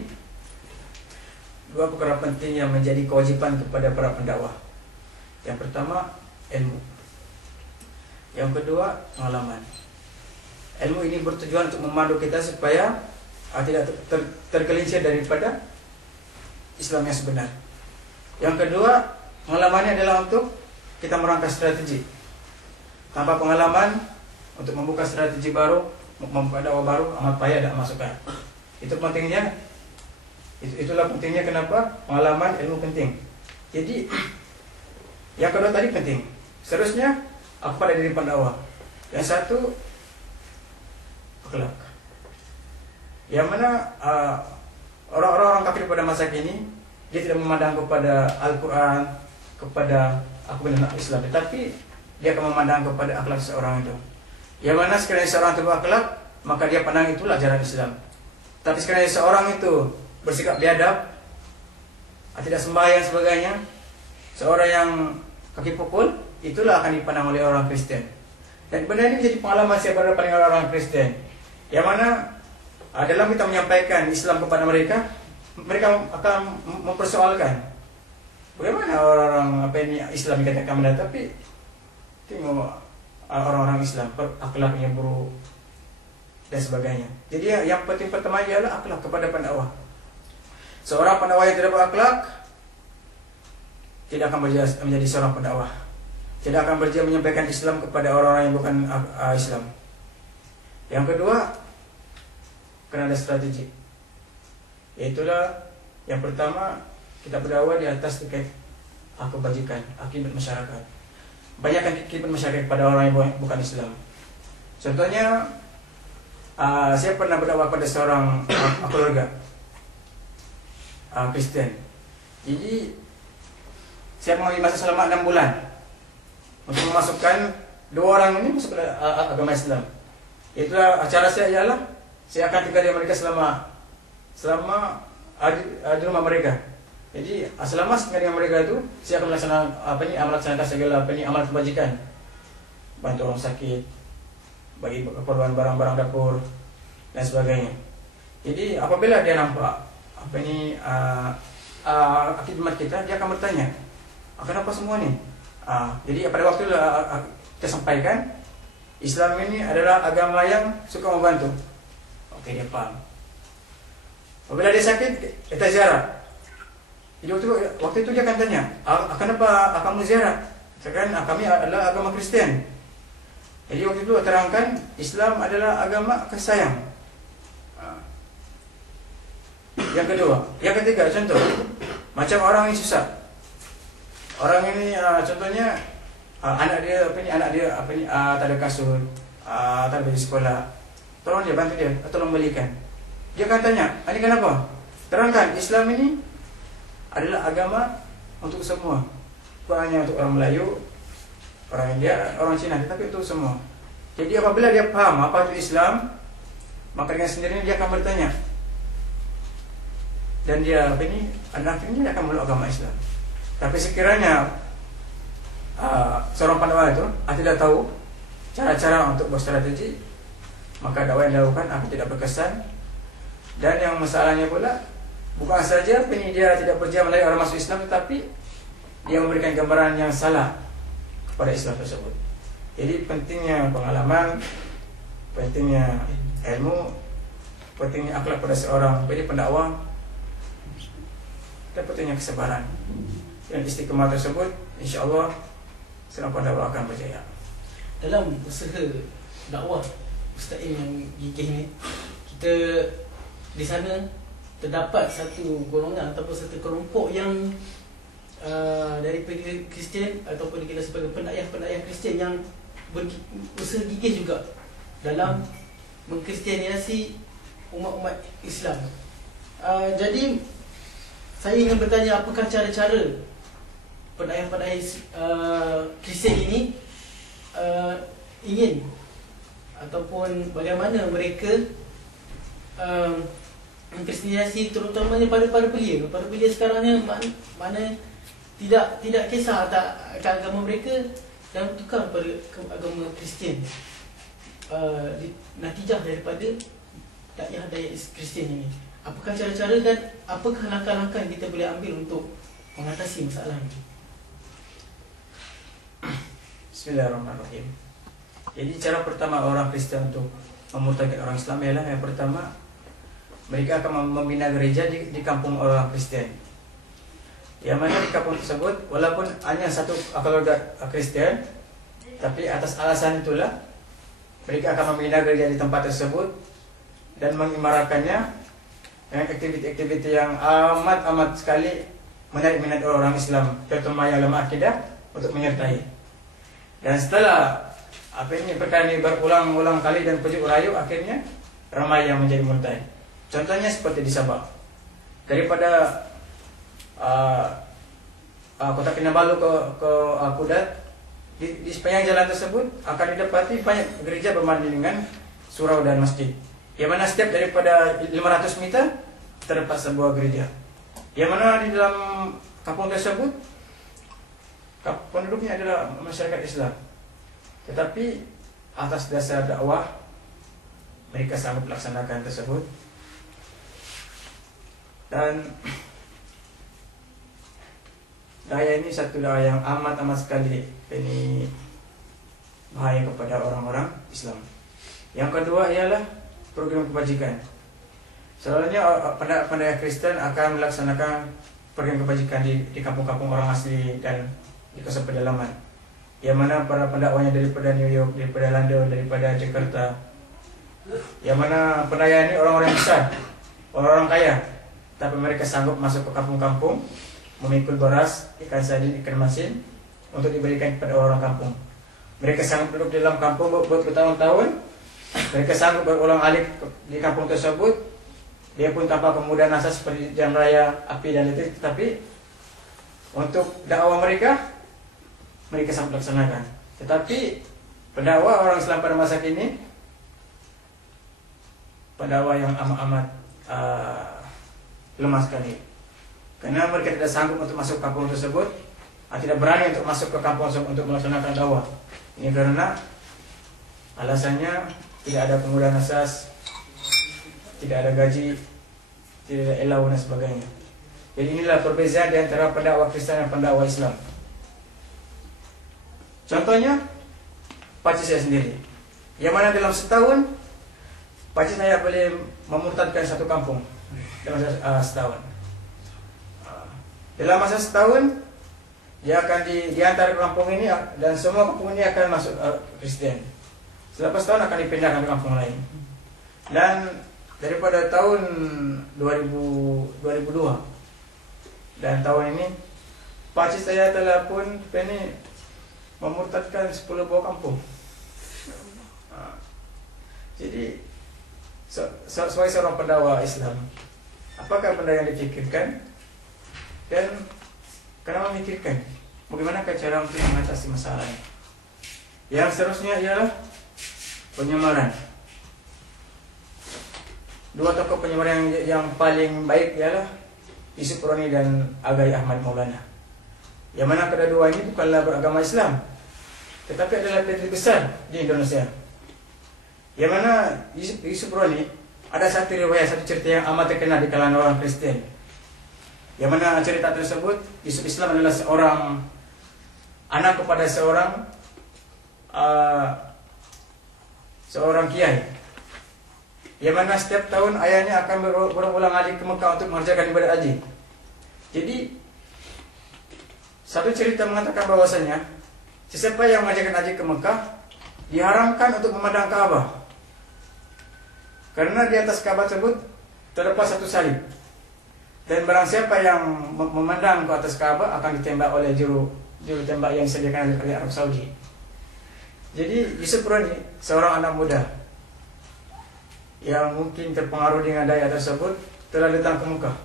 2 perkara penting yang menjadi kewajipan kepada para pendakwah. Yang pertama, ilmu. Yang kedua, pengalaman. Ilmu ini bertujuan untuk memandu kita supaya tidak tergelincir daripada Islam yang sebenar. Yang kedua, pengalamannya adalah untuk kita merancang strategi. Tanpa pengalaman untuk membuka strategi baru, membuka dakwah baru, amat payah dan masukkan. Itu pentingnya. Itulah pentingnya kenapa pengalaman, ilmu penting. Jadi yang kedua tadi penting. Seterusnya apa pada diri pendakwah. Yang satu, akhlak. Yang mana orang-orang kafir pada masa kini dia tidak memandang kepada Al-Quran, kepada aku benar Islam, tetapi dia akan memandang kepada akhlak seorang itu. Yang mana sekiranya seorang itu berakhlak, maka dia pandang itulah ajaran Islam. Tapi sekiranya seorang itu bersikap biadab, tidak sembahyang sebagainya, seorang yang kaki pukul, itulah akan dipandang oleh orang Kristen. Dan benda ini menjadi pengalaman saya berhadapan dengan orang Kristen, yang mana dalam kita menyampaikan Islam kepada mereka, mereka akan mempersoalkan bagaimana orang-orang Islam dikatakan benar, tapi tengok orang-orang Islam akhlaknya buruk dan sebagainya. Jadi yang penting pertama ialah akhlak kepada pendakwah. Seorang pendakwah yang tidak berakhlak tidak akan menjadi seorang pendakwah. Tidak akan berjaya menyampaikan Islam kepada orang-orang yang bukan Islam. Yang kedua, kena ada strategi. Yaitulah yang pertama, kita berdakwah di atas terkait kebajikan, akibat masyarakat. Banyakkan akibat masyarakat kepada orang yang bukan Islam. Contohnya, saya pernah berdakwah pada seorang keluarga Kristen. Jadi saya mengambil masa selama 6 bulan untuk memasukkan 2 orang ini masuk ke agama Islam. Itulah acara saya ialah saya akan tinggal di mereka selama di rumah mereka. Jadi selama dengan mereka itu, saya akan melaksanakan segala amal kebajikan, bantu orang sakit, bagi keperluan barang-barang dapur dan sebagainya. Jadi apabila dia nampak akibat kita, dia akan bertanya, kenapa semua nih? Jadi pada waktu kita sampaikan, Islam ini adalah agama yang suka membantu. Oke, dia paham. Apabila dia sakit, kita ziarah. Jadi waktu itu dia akan tanya, kenapa kamu ziarah? Sekarang kami adalah agama Kristen. Jadi waktu itu terangkan Islam adalah agama kasih sayang. Yang kedua, yang ketiga, contoh macam orang yang susah. Orang ini contohnya anak dia tak ada kasut, tak ada baju sekolah. Tolong dia, bantu dia, tolong belikan. Dia akan tanya, ini kenapa? Terangkan Islam ini adalah agama untuk semua, bukan hanya untuk orang Melayu, orang India, orang Cina, tetapi untuk semua. Jadi apabila dia paham apa itu Islam, maka dengan sendirinya dia akan bertanya, dan dia akhirnya dia akan meluk agama Islam. Tapi sekiranya seorang pendakwah itu tidak tahu cara-cara untuk berstrategi, maka dakwah yang dilakukan akan tidak berkesan. Dan yang masalahnya pula, bukan saja dia tidak berjaya menarik orang masuk Islam, tetapi dia memberikan gambaran yang salah kepada Islam tersebut. Jadi pentingnya pengalaman, pentingnya ilmu, pentingnya akhlak pada seorang pendakwah, dan pentingnya kesabaran. Dan istiqomah tersebut, insya Allah seorang pendakwah akan berjaya. Dalam usaha dakwah Ustaz yang gigih ni, kita di sana terdapat satu golongan ataupun satu kelompok yang daripada Kristian ataupun kita sebagai pendakwah Kristian yang berusaha gigih juga dalam mengkristianisasi umat-umat Islam. Jadi saya ingin bertanya, apakah cara-cara pendakwah Kristian ini ingin ataupun bagaimana mereka mengkristianisasi terutamanya para belia sekarang ni, mana tidak kisah akan agama mereka dan tukar pada agama Kristian. Natijah daripada dakwah Kristian ini, apakah cara-cara dan apakah langkah-langkah yang kita boleh ambil untuk mengatasi masalah ini? Bismillahirrahmanirrahim. Jadi cara pertama orang Kristen untuk memurtadkan orang Islam ialah, yang pertama, mereka akan membina gereja di kampung orang Kristen. Yang mana di kampung tersebut, walaupun hanya satu keluarga Kristen, tapi atas alasan itulah mereka akan membina gereja di tempat tersebut dan mengimarakannya dengan aktiviti-aktiviti yang amat sekali menarik minat orang Islam, terutama yang lemah akidah, untuk menyertai. Dan setelah perkara ini berulang-ulang kali dan pujuk rayu, akhirnya ramai yang menjadi murtad. Contohnya seperti di Sabah, daripada kota Kinabalu ke Kudat, di sepanjang jalan tersebut akan didapati banyak gereja bermanding dengan surau dan masjid. Yang mana setiap daripada 500 meter terdapat sebuah gereja. Yang mana di dalam kampung tersebut penduduknya adalah masyarakat Islam. Tetapi atas dasar dakwah mereka sanggup melaksanakan tersebut. Dan daya ini satu daya yang amat sekali ini bahaya kepada orang-orang Islam. Yang kedua ialah program kebajikan. Selalunya pendakwa Kristen akan melaksanakan program kebajikan di kampung-kampung orang asli dan di kawasan pedalaman. Yang mana para pendakwanya daripada New York, daripada London, daripada Jakarta. Yang mana pendaya ini orang-orang besar, orang-orang kaya. Tapi mereka sanggup masuk ke kampung-kampung, memikul beras, ikan sardin, ikan masin untuk diberikan kepada orang kampung. Mereka sanggup duduk di dalam kampung buat bertahun-tahun. Mereka sanggup berulang-alik di kampung tersebut. Dia pun tanpa kemudahan asas seperti jam raya, api dan listrik. Tetapi untuk dakwah mereka sanggup laksanakan. Tetapi pendakwah orang Islam pada masa kini, pendakwah yang amat lemah sekali. karena mereka tidak sanggup untuk masuk kampung tersebut, tidak berani untuk masuk ke kampung untuk melaksanakan dakwah. Ini karena alasannya tidak ada penggunaan asas, tidak ada gaji, tidak ada elau dan sebagainya. Jadi inilah perbezaan di antara pendakwah Kristen dan pendakwah Islam. Contohnya, pakcik saya sendiri, yang mana dalam setahun pakcik saya boleh memurtadkan satu kampung dalam setahun. Dalam masa setahun, dia akan diantar ke kampung ini dan semua kampung ini akan masuk Kristen. Selepas tahun akan dipindahkan ke kampung lain. Dan daripada tahun 2002 dan tahun ini, pakcik saya telah pun memurtadkan 10 buah kampung. Jadi sebagai seorang pendakwah Islam, apakah benda yang dipikirkan? Dan kenapa memikirkan bagaimana cara untuk mengatasi masalahnya? Yang seterusnya ialah penyamaran. Dua tokoh penyamaran yang paling baik ialah Yusuf Roni dan Agai Ahmad Maulana. Yang mana kedua-dua ini bukanlah beragama Islam, tetapi adalah pedri besar di Indonesia. Yang mana Yusuf Roni ada satu riwayat, satu cerita yang amat terkenal di kalangan orang Kristen. Yang mana cerita tersebut, Yusuf Islam adalah anak kepada seorang kiai. Yang mana setiap tahun ayahnya akan berulang-alik ke Mekah untuk mengerjakan ibadat haji. Jadi satu cerita mengatakan bahwasanya sesiapa yang mengerjakan haji ke Mekah diharamkan untuk memandang Ka'bah, karena di atas Ka'bah tersebut terdapat satu salib. Dan barang siapa yang memandang ke atas Ka'bah akan ditembak oleh juru tembak yang disediakan oleh Arab Saudi. Jadi Yusuf Roni, seorang anak muda yang mungkin terpengaruh dengan daya tersebut, telah datang ke Mekah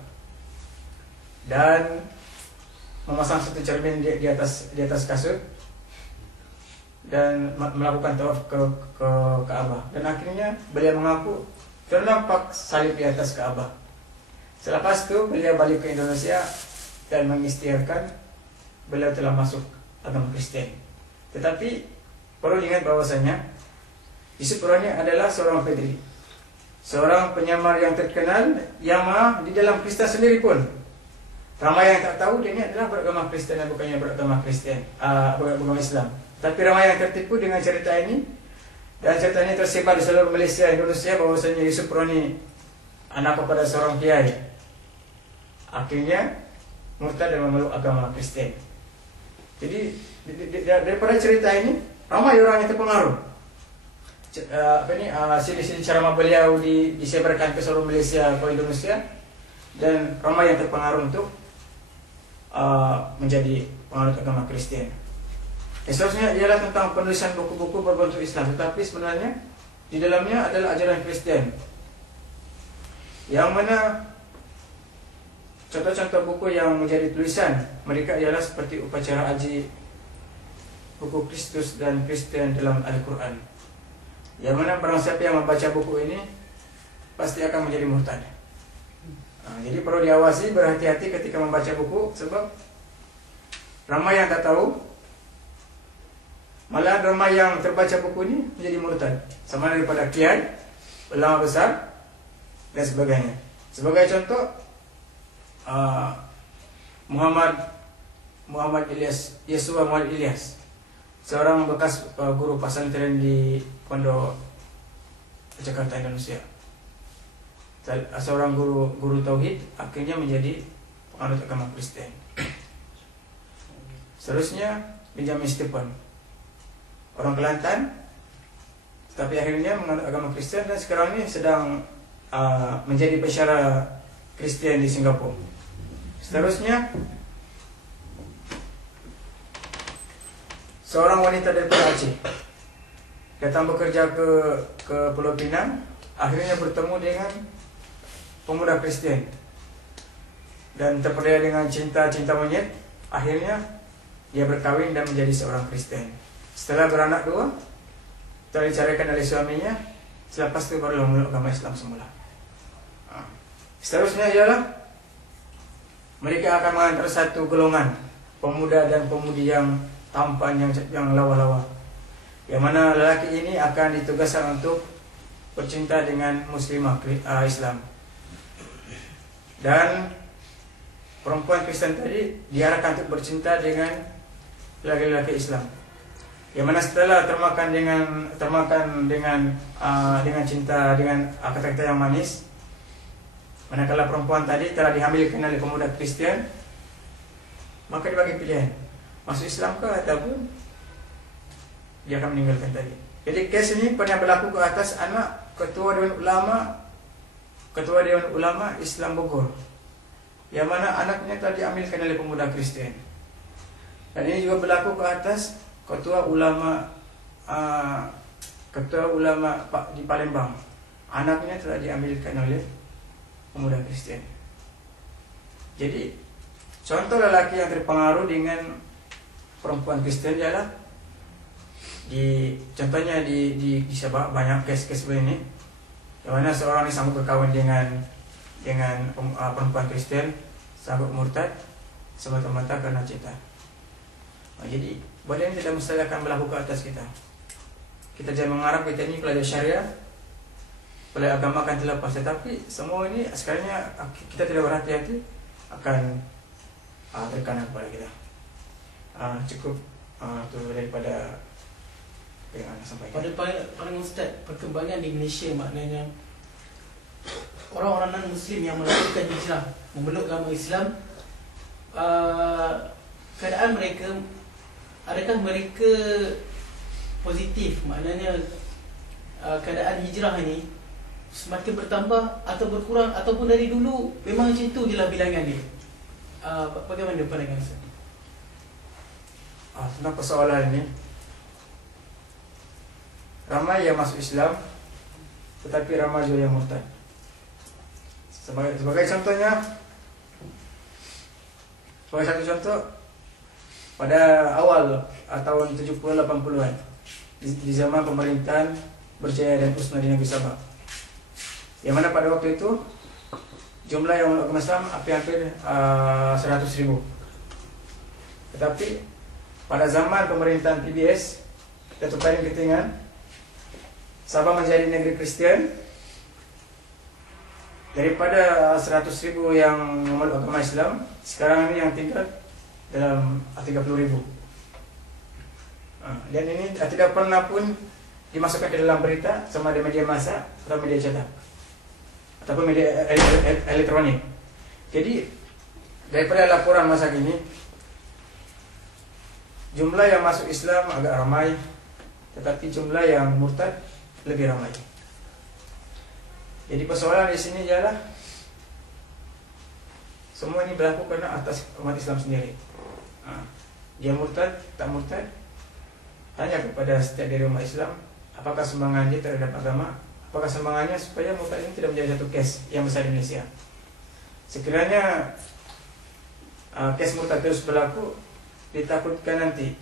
dan memasang satu cermin di atas kasut dan melakukan tawaf ke Ka'bah. Dan akhirnya beliau mengaku ternampak salib di atas Ka'bah. Selepas itu beliau balik ke Indonesia dan mengistiharkan beliau telah masuk agama Kristen. Tetapi perlu diingat bahwasanya Yusuf Roni adalah seorang pedri, seorang penyamar yang terkenal, yang di dalam Kristen sendiri pun ramai yang tak tahu dia ini adalah beragama Kristen dan bukannya beragama beragama Islam. Tapi ramai yang tertipu dengan cerita ini, dan cerita ini tersebar di seluruh Malaysia dan Indonesia bahwasanya Yusuf Roni anak kepada seorang kiai akhirnya murtad dan memeluk agama Kristen. Jadi daripada cerita ini ramai orang yang terpengaruh. Sini ceramah beliau disebarkan ke seluruh Malaysia ke Indonesia, dan ramai yang terpengaruh untuk menjadi penganut agama Kristen. Seterusnya ialah tentang penulisan buku-buku berbentuk Islam, tetapi sebenarnya di dalamnya adalah ajaran Kristen. Yang mana contoh-contoh buku yang menjadi tulisan mereka ialah seperti upacara haji, buku Kristus dan Kristen dalam Al-Quran. Yang mana barang siapa yang membaca buku ini pasti akan menjadi murtad. Jadi perlu diawasi, berhati-hati ketika membaca buku, sebab ramai yang tak tahu, malah ramai yang terbaca buku ini menjadi murtad, sama daripada kiai, ulama besar dan sebagainya. Sebagai contoh, Muhammad Ilyas, seorang bekas guru pesantren di Pondok Jakarta, Indonesia. Seorang guru tauhid akhirnya menjadi penganut agama Kristen. Seterusnya Benjamin Stephen, orang Kelantan, tapi akhirnya menganut agama Kristen dan sekarang ini sedang menjadi pensyarah Kristen di Singapura. Seterusnya seorang wanita dari Aceh datang bekerja ke Pulau Pinang, akhirnya bertemu dengan pemuda Kristen dan terpedaya dengan cinta monyet. Akhirnya dia berkawin dan menjadi seorang Kristen. Setelah beranak 2, telah diceraikan oleh suaminya. Selepas itu barulah memeluk agama Islam semula. Seterusnya ialah mereka akan mengantar satu golongan pemuda dan pemudi yang tampan, yang lawa-lawa, yang mana lelaki ini akan ditugaskan untuk bercinta dengan muslimah Islam, dan perempuan Kristen tadi diarahkan untuk bercinta dengan laki-laki Islam, yang mana setelah termakan dengan cinta, dengan kata-kata yang manis, manakala perempuan tadi telah dihamilkan oleh pemuda Kristen, maka dibagi pilihan, masuk Islam kah ataupun dia akan meninggalkan tadi. Jadi kes ini pernah berlaku ke atas anak Ketua Dewan Ulama Islam Bogor, yang mana anaknya telah diambilkan oleh pemuda Kristen. Dan ini juga berlaku ke atas Ketua Ulama di Palembang, anaknya telah diambilkan oleh pemuda Kristen. Jadi contoh lelaki yang terpengaruh dengan perempuan Kristen ialah contohnya di Sabah banyak kes-kes begini, yang mana seorang ini sanggup berkawan dengan perempuan Kristen, sanggup murtad semata-mata karena cinta. Nah, jadi badan tidak mesti akan berlaku ke atas kita. Kita jangan mengharap kita ini pelajar syariah, pelajar agama akan terlepas, tetapi semua ini sekalinya kita tidak berhati-hati akan terkena kepada kita. Cukup itu daripada yang anda sampaikan. Pada Ustaz, perkembangan di Malaysia maknanya orang-orang non-Muslim yang melakukan hijrah memeluk agama Islam, keadaan mereka, adakah mereka positif? Maknanya keadaan hijrah ini semakin bertambah atau berkurang, ataupun dari dulu memang macam itu je lah bilangan dia? Bagaimana pandangan Ustaz? Tentang persoalan ini, ramai yang masuk Islam, tetapi ramai juga yang murtad. Sebagai satu contoh, pada awal tahun 70-80-an, di zaman pemerintahan Berjaya dan Usna di negeri Sabah, yang mana pada waktu itu jumlah yang masuk Islam hampir 100.000. Tetapi pada zaman pemerintahan PBS Datuk Karim Ketingan, Sabah menjadi negeri Kristen. Daripada 100.000 yang memeluk agama Islam, sekarang ini yang tinggal dalam 30.000. Dan ini tidak pernah pun dimasukkan ke dalam berita sama ada media massa atau media cetak ataupun media elektronik. Jadi daripada laporan masa kini, jumlah yang masuk Islam agak ramai, tetapi jumlah yang murtad lebih ramai. Jadi persoalan di sini ialah semua ini berlaku karena atas umat Islam sendiri. Dia murtad, tak murtad, tanya kepada setiap dari umat Islam, apakah sumbangannya terhadap agama, apakah sumbangannya supaya murtad ini tidak menjadi satu kes yang besar di Indonesia. Sekiranya kes murtad terus berlaku, ditakutkan nanti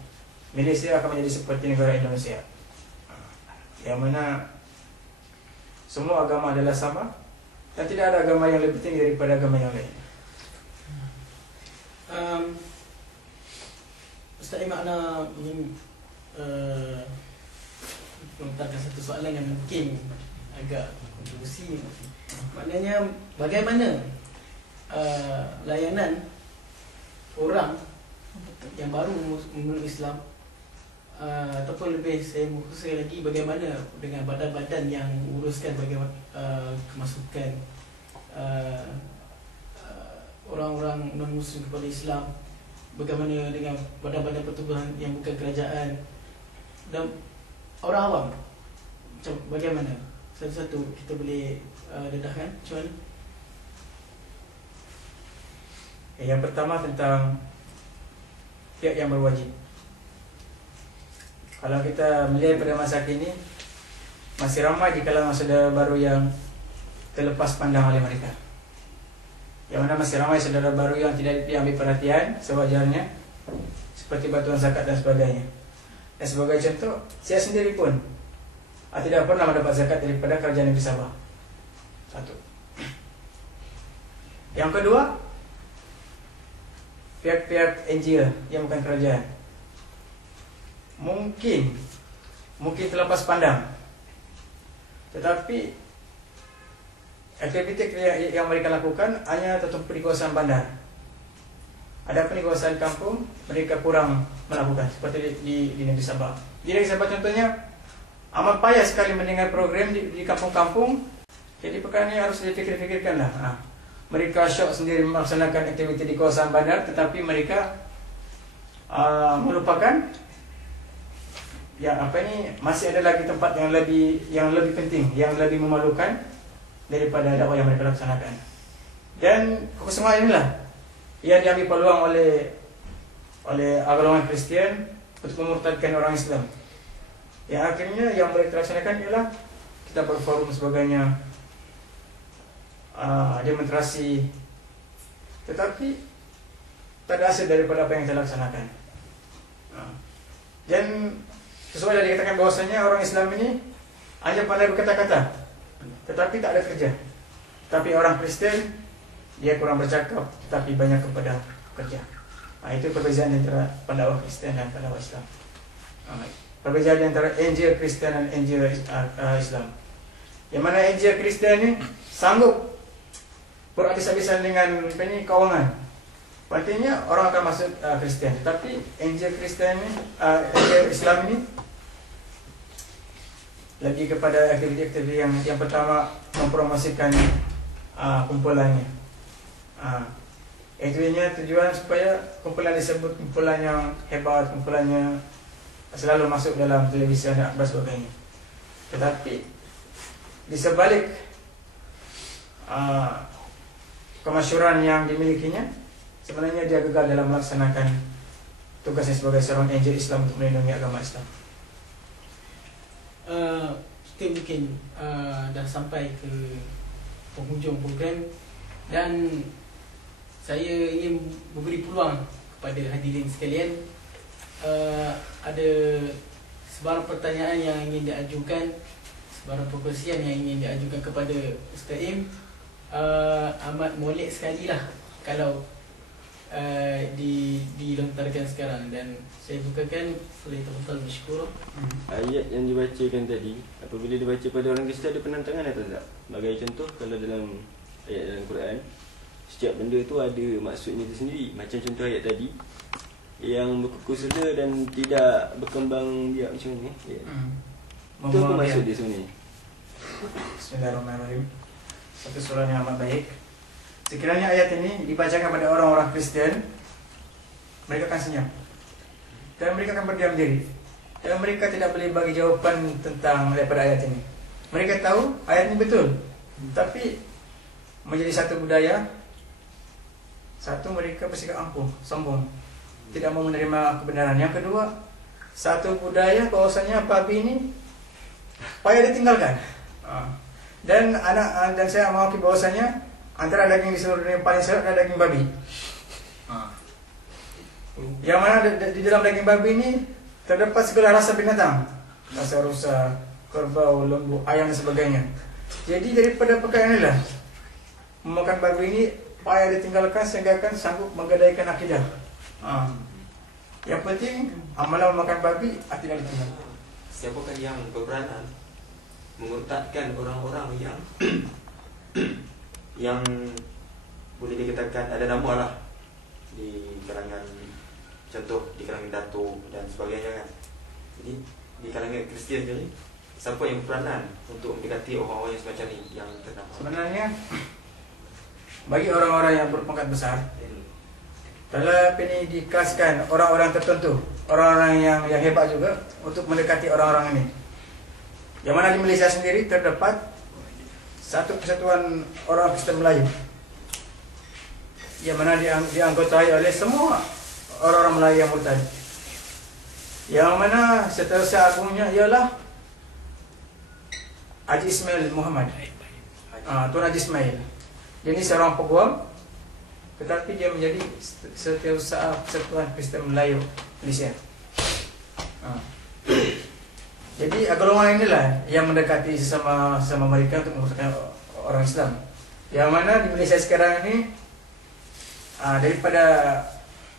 Malaysia akan menjadi seperti negara Indonesia, yang mana semua agama adalah sama dan tidak ada agama yang lebih tinggi daripada agama yang lain. Ustaz, makna ingin melontarkan satu soalan yang mungkin agak kontroversi. Maknanya bagaimana layanan orang yang baru memeluk Islam, ataupun lebih saya khususkan lagi bagaimana dengan badan-badan yang menguruskan bagaimana kemasukan orang-orang non-Muslim kepada Islam, bagaimana dengan badan-badan pertubuhan yang bukan kerajaan dan orang awam, macam bagaimana satu-satu kita boleh dedahkan macam mana? Yang pertama tentang pihak yang berwajib. Kalau kita melihat pada masa kini, masih ramai di kalangan saudara baru yang terlepas pandang oleh mereka, yang mana masih ramai saudara baru yang tidak diambil perhatian sewajarnya, seperti bantuan zakat dan sebagainya. Dan sebagai contoh, saya sendiri pun tidak pernah mendapat zakat daripada kerajaan negeri Sabah. Satu. Yang kedua, pihak-pihak NGO yang bukan kerajaan mungkin terlepas pandang, tetapi aktiviti yang mereka lakukan hanya tertumpu di kawasan bandar. Adapun di kawasan kampung mereka kurang melakukan seperti di negeri Sabah. Di negeri Sabah contohnya amat payah sekali mendengar program di kampung-kampung. Jadi perkara ini harus dipikir-pikirkan lah. Mereka syok sendiri melaksanakan aktiviti di kawasan bandar, tetapi mereka melupakan masih ada lagi tempat yang lebih penting, yang lebih memalukan daripada dakwah yang mereka laksanakan. Dan kekosongan inilah yang diambil peluang oleh golongan Kristian untuk memurtadkan orang Islam. Yang akhirnya yang mereka laksanakan ialah kita berforum sebagainya, demonstrasi, tetapi tak ada hasil daripada apa yang kita laksanakan. Dan sesuai yang dikatakan bahwasanya orang Islam ini hanya pandai berkata-kata, tetapi tak ada kerja. Tapi orang Kristen dia kurang bercakap, tetapi banyak kepada kerja. Itu perbezaan antara pendakwah Kristen dan pendakwah Islam. Perbezaan antara NGO Kristen dan NGO Islam. Yang mana NGO Kristen ini sanggup berhabis-habisan dengan keuangan. Artinya orang akan masuk Kristen, tetapi NGO Kristen ini, NGO Islam ini lebih kepada aktiviti-aktiviti yang pertama mempromosikan kumpulannya. Intinya tujuan supaya kumpulan disebut kumpulan yang hebat, kumpulannya selalu masuk dalam televisi dan sebagainya. Tetapi di sebalik kemasyhuran yang dimilikinya, sebenarnya dia gagal dalam melaksanakan tugasnya sebagai seorang NGO Islam untuk melindungi agama Islam. Kita mungkin dah sampai ke penghujung program, dan saya ingin memberi peluang kepada hadirin sekalian. Ada sebarang pertanyaan yang ingin diajukan, sebarang perkongsian yang ingin diajukan kepada Ustaz Im. Amat molek sekali lah kalau dilontarkan sekarang, dan saya bukakan oleh Tuan Mashkur. Ayat yang dibacakan tadi, apabila dibaca pada orang Kristen ada penentangan atau tak? Sebagai contoh, kalau dalam ayat dalam Quran, setiap benda tu ada maksudnya tersendiri. Macam contoh ayat tadi yang berkukus sela dan tidak berkembang biak macam ni. Itu apa maksud dia sebenarnya? Bismillahirrahmanirrahim. Satu surah yang amat baik. Sekiranya ayat ini dibacakan pada orang-orang Kristen, mereka akan senyap dan mereka akan berdiam diri, dan mereka tidak boleh bagi jawapan tentang daripada ayat ini. Mereka tahu ayat ini betul, tapi menjadi satu budaya, satu mereka bersikap angkuh, sombong, tidak mau menerima kebenaran. Yang kedua, satu budaya bahwasanya babi ini payah ditinggalkan. Dan saya mengakui bahwasanya antara daging di seluruh dunia paling sedap adalah daging babi. Yang mana di dalam daging babi ini terdapat segala rasa binatang, rasa rusa, kerbau, lembu, ayam dan sebagainya. Jadi daripada perkara inilah memakan babi ini payah ditinggalkan sehingga akan sanggup menggadaikan akidah. Yang penting amalan memakan babi tidak ditinggalkan. Siapakah yang berperanan memurtadkan orang-orang yang boleh dikatakan ada nama lah di kalangan, contoh di kalangan Datuk dan sebagainya kan. Jadi di kalangan Kristian sendiri, siapa yang berperanan untuk mendekati orang-orang yang semacam ni yang ternama? Sebenarnya bagi orang-orang yang berpangkat besar, kalau ini dikasihkan orang-orang tertentu, orang-orang yang hebat juga untuk mendekati orang-orang ini. Yang mana di Malaysia sendiri terdapat satu persatuan orang Kristen Melayu, yang mana dianggotai oleh semua orang-orang Melayu yang murtad. Yang mana seterusnya agungnya ialah Haji Ismail Muhammad, Tuan Haji Ismail. Dia ini seorang peguam, tetapi dia menjadi setiausaha Persatuan Kristen Melayu Malaysia. Jadi golongan inilah yang mendekati sesama mereka untuk memurtadkan orang Islam. Yang mana di Malaysia sekarang ini daripada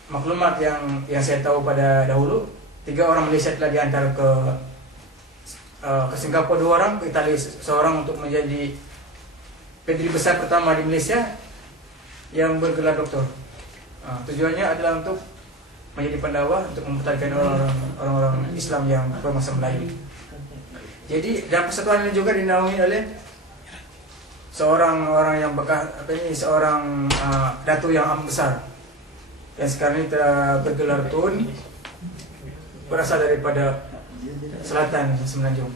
maklumat yang saya tahu pada dahulu, 3 orang Malaysia telah diantar ke Singapura, 2 orang ke Italia, seorang untuk menjadi pedri besar pertama di Malaysia yang bergelar doktor. Tujuannya adalah untuk menjadi pendakwah, untuk mempertahankan orang-orang Islam yang berbangsa Melayu. Jadi dalam persatuan ini juga dinaungi oleh seorang orang yang bekas seorang datuk yang amat besar yang sekarang ini telah bergelar Tun, berasal daripada selatan Semenanjung,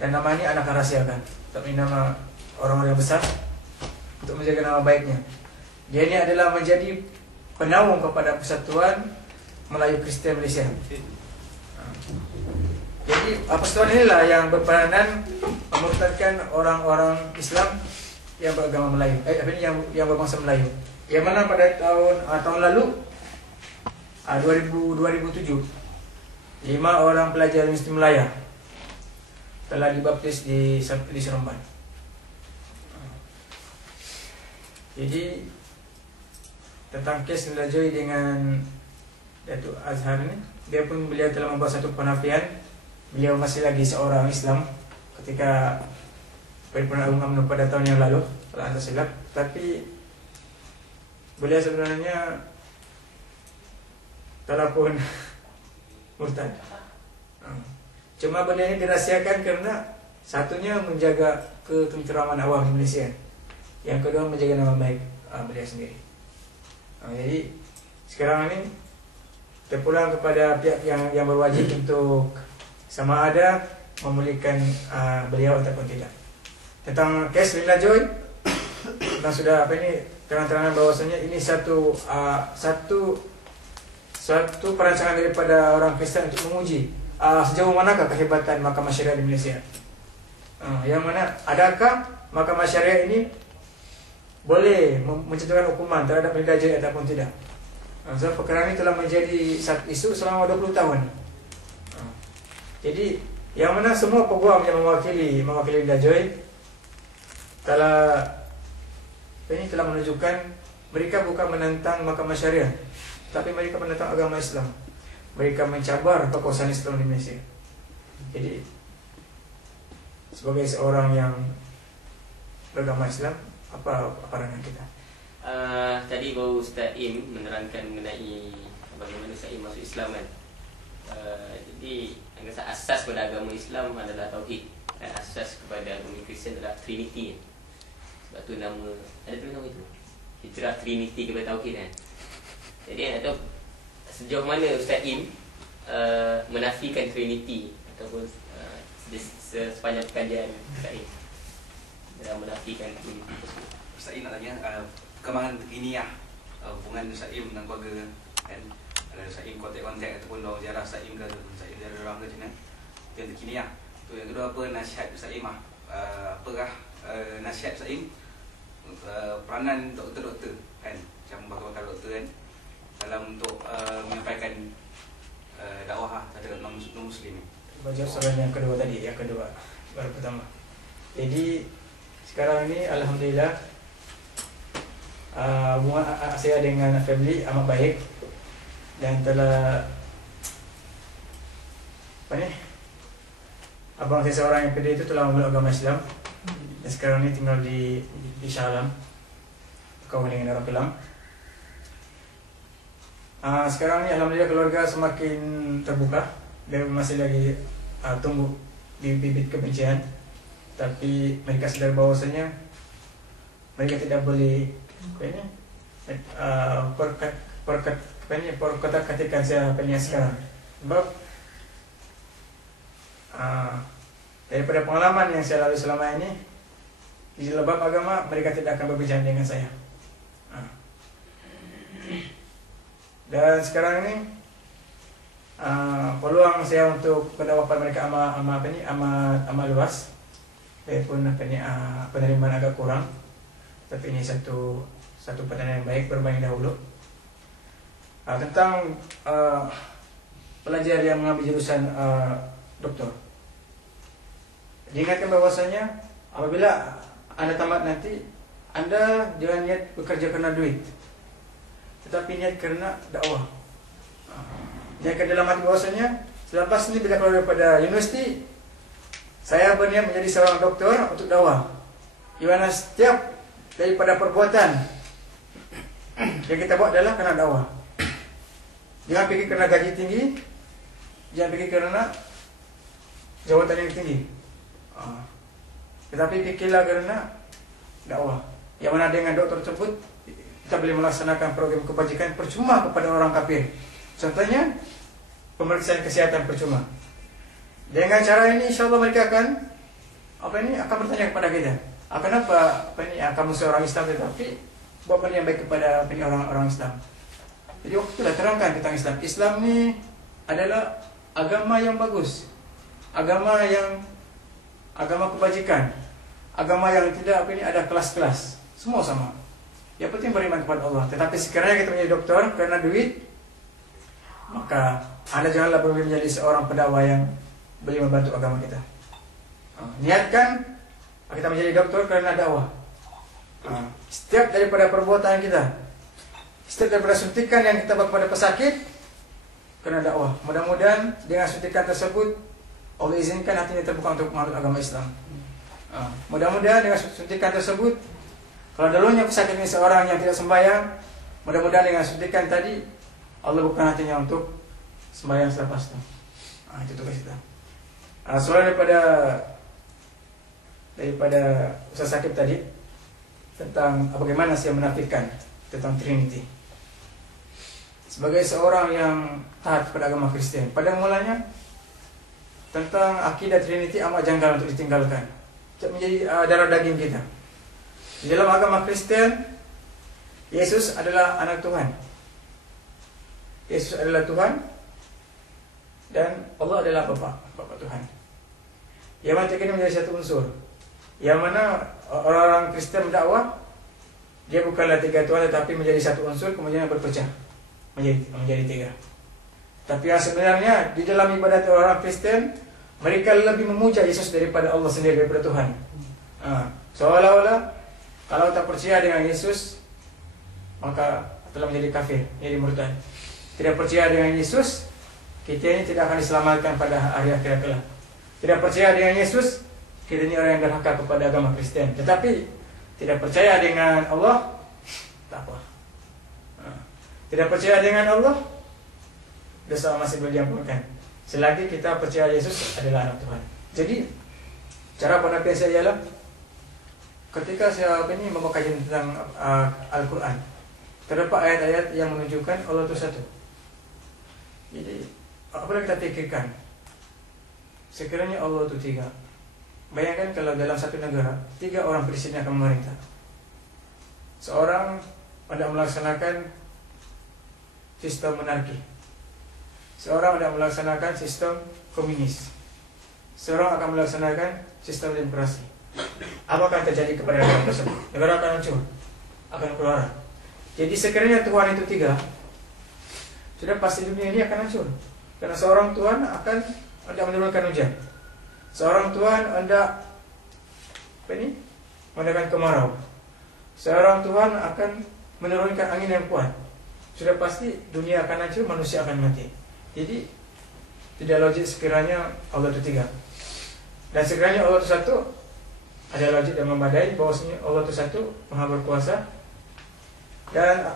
dan nama ini anak rahasiakan, tapi nama orang-orang yang besar untuk menjaga nama baiknya. Dia ini adalah menjadi penaung kepada Persatuan Melayu Kristian Malaysia. Jadi persatuan inilah yang berperanan memurtadkan orang-orang Islam yang beragama Melayu, yang berbangsa Melayu. Yang mana pada tahun lalu 2007, 5 orang pelajar Universiti Melaya telah dibaptis di Seremban. Jadi tentang kes Lila Joy dengan Datuk Azhar ini, beliau telah membuat satu penafian. Beliau masih lagi seorang Islam ketika Paripurna Agung UMNO pada tahun yang lalu, kalau anda silap. Tapi beliau sebenarnya telah pun murtad. Cuma benda ini dirahsiakan karena satunya menjaga ketenteraman awam di Malaysia, yang kedua menjaga nama baik beliau sendiri. Jadi sekarang ini terpulang kepada pihak yang berwajib untuk sama ada memulihkan beliau ataupun tidak. Tentang kes Lila Joy, kita sudah terang-terangan bahwasanya ini satu perancangan daripada orang Kristen untuk menguji sejauh manakah kehebatan Mahkamah Syariah di Malaysia. Yang mana adakah Mahkamah Syariah ini boleh menjatuhkan hukuman terhadap Lila Joy ataupun tidak. Sebab perkara ini telah menjadi satu isu selama 20 tahun. Jadi yang mana semua peguam yang mewakili Lila Joy telah menunjukkan mereka bukan menentang Mahkamah Syariah, tapi mereka menentang agama Islam. Mereka mencabar kekuasaan Islam di Malaysia. Jadi sebagai seorang yang beragama Islam, apa pandangan kita? Tadi baru Ustaz Im menerangkan mengenai bagaimana Ustaz Im masuk Islam kan. Jadi asas pada agama Islam adalah Tauhid, dan asas kepada agama Kristian adalah Trinity. Sebab tu nama, ada tu nama itu, hijrah Trinity kepada Tauhid kan. Jadi nak tahu sejauh mana Ustaz Im menafikan Trinity ataupun sepanjang kajian Ustaz Im dalam menafikan Trinity tersebut. Ustaz Im nak tanya perkembangan terkini hubungan Ustaz Im dengan keluarga kan, ada Ustaz Im kontak-kontak ataupun lawan ziarah Ustaz Im ke Ustaz Im ziarah orang ke macam mana, yang terkini tu. Yang kedua, apa nasihat Ustaz Im apakah nasihat Ustaz Im peranan doktor-doktor kan, macam bakal-bakal doktor kan dalam untuk menyampaikan dakwah terhadap non-muslim. Jawab soalan yang kedua tadi, baru pertama. Jadi sekarang ini alhamdulillah hubungan saya dengan family amat baik, dan telah abang saya seorang yang pedih itu telah memeluk agama Islam, dan sekarang ini tinggal di Shah Alam, kawan dengan orang Kelang. Sekarang ini alhamdulillah keluarga semakin terbuka, dan masih lagi tumbuh bibit kebencian, tapi mereka sadar bahwasanya mereka tidak boleh perkata-katikan saya sekarang. Sebab daripada pengalaman yang saya lalui selama ini di bab agama, mereka tidak akan berbicara dengan saya. Dan sekarang ini peluang saya untuk pendapatan mereka amat luas, walaupun penerimaan agak kurang, tapi ini satu pertanyaan yang baik berbanding dahulu. Tentang pelajar yang mengambil jurusan doktor, diingatkan bahwasanya apabila anda tamat nanti, anda jangan niat bekerja karena duit, tetapi niat kerana dakwah. Niatkan dalam hati bahwasanya selepas ini bila keluar daripada universiti, saya berniat menjadi seorang doktor untuk dakwah. Di mana setiap daripada perbuatan yang kita buat adalah kerana dakwah. Jangan fikir kerana gaji tinggi, jangan fikir kerana jawatan yang tinggi. Tetapi fikirlah kerana dakwah. Yang mana dengan doktor tersebut kita boleh melaksanakan program kebajikan percuma kepada orang kafir. Contohnya pemeriksaan kesihatan percuma. Dengan cara ini insya-Allah mereka akan bertanya kepada kita. Kenapa kamu seorang Islam tetapi buat benda yang baik kepada orang-orang Islam. Jadi waktu itulah terangkan tentang Islam. Islam ni adalah agama yang bagus. Agama kebajikan. Agama yang tidak ada kelas-kelas. Semua sama. Yang penting beriman kepada Allah. Tetapi sekiranya kita menjadi doktor kerana duit, maka Anda janganlah boleh menjadi seorang pendakwah yang boleh membantu agama kita. Niatkan kita menjadi doktor kerana dakwah. Setiap daripada perbuatan kita, setiap daripada suntikan yang kita buat kepada pesakit, kerana dakwah. Mudah-mudahan dengan suntikan tersebut Allah izinkan hatinya terbuka untuk menganut agama Islam. Mudah-mudahan dengan suntikan tersebut, kalau dulunya pesakit ini seorang yang tidak sembahyang, mudah-mudahan dengan suntikan tadi Allah bukan hatinya untuk sembahyang selepas itu. Itu tugas kita. Soal daripada Ustaz Sakib tadi tentang bagaimana saya menafikan tentang Trinity. Sebagai seorang yang taat pada agama Kristen, pada mulanya tentang akidah Trinity amat janggal untuk ditinggalkan. Menjadi darah daging kita. Di dalam agama Kristen, Yesus adalah anak Tuhan. Yesus adalah Tuhan dan Allah adalah Bapa Tuhan. Yang mana ini menjadi satu unsur. Yang mana orang-orang Kristen berdakwah, dia bukanlah tiga Tuhan tetapi menjadi satu unsur kemudian berpecah menjadi tiga. Tapi yang sebenarnya di dalam ibadat orang Kristen, mereka lebih memuja Yesus daripada Allah sendiri, daripada Tuhan. Seolah-olah kalau tak percaya dengan Yesus, maka telah menjadi kafir, menjadi murtad. Tidak percaya dengan Yesus, kita ini tidak akan diselamatkan pada hari akhirat kelak. Tidak percaya dengan Yesus, kita ini orang yang derhaka kepada agama Kristen. Tetapi tidak percaya dengan Allah, tak apa. Tidak percaya dengan Allah, dosa masih boleh diampunkan. Selagi kita percaya Yesus adalah anak Tuhan. Jadi cara pendapat saya ialah ketika saya membaca kajian tentang Al-Quran, terdapat ayat-ayat yang menunjukkan Allah itu satu. Jadi apabila kita fikirkan, sekiranya Allah itu tiga, bayangkan kalau dalam satu negara 3 orang presiden akan memerintah. Seorang hendak melaksanakan sistem monarki, seorang hendak melaksanakan sistem komunis, seorang akan melaksanakan sistem demokrasi. Apakah terjadi kepada negara tersebut? Negara akan hancur, akan keluar. Jadi sekiranya Tuhan itu tiga, sudah pasti dunia ini akan hancur. Karena seorang Tuhan akan hendak menurunkan hujan, seorang Tuhan hendak mengadakan kemarau, seorang Tuhan akan menurunkan angin yang kuat. Sudah pasti dunia akan hancur, manusia akan mati. Jadi tidak logik sekiranya Allah itu tiga. Dan sekiranya Allah itu satu, ada logik dan memadai bahwasanya Allah itu satu, Maha berkuasa. Dan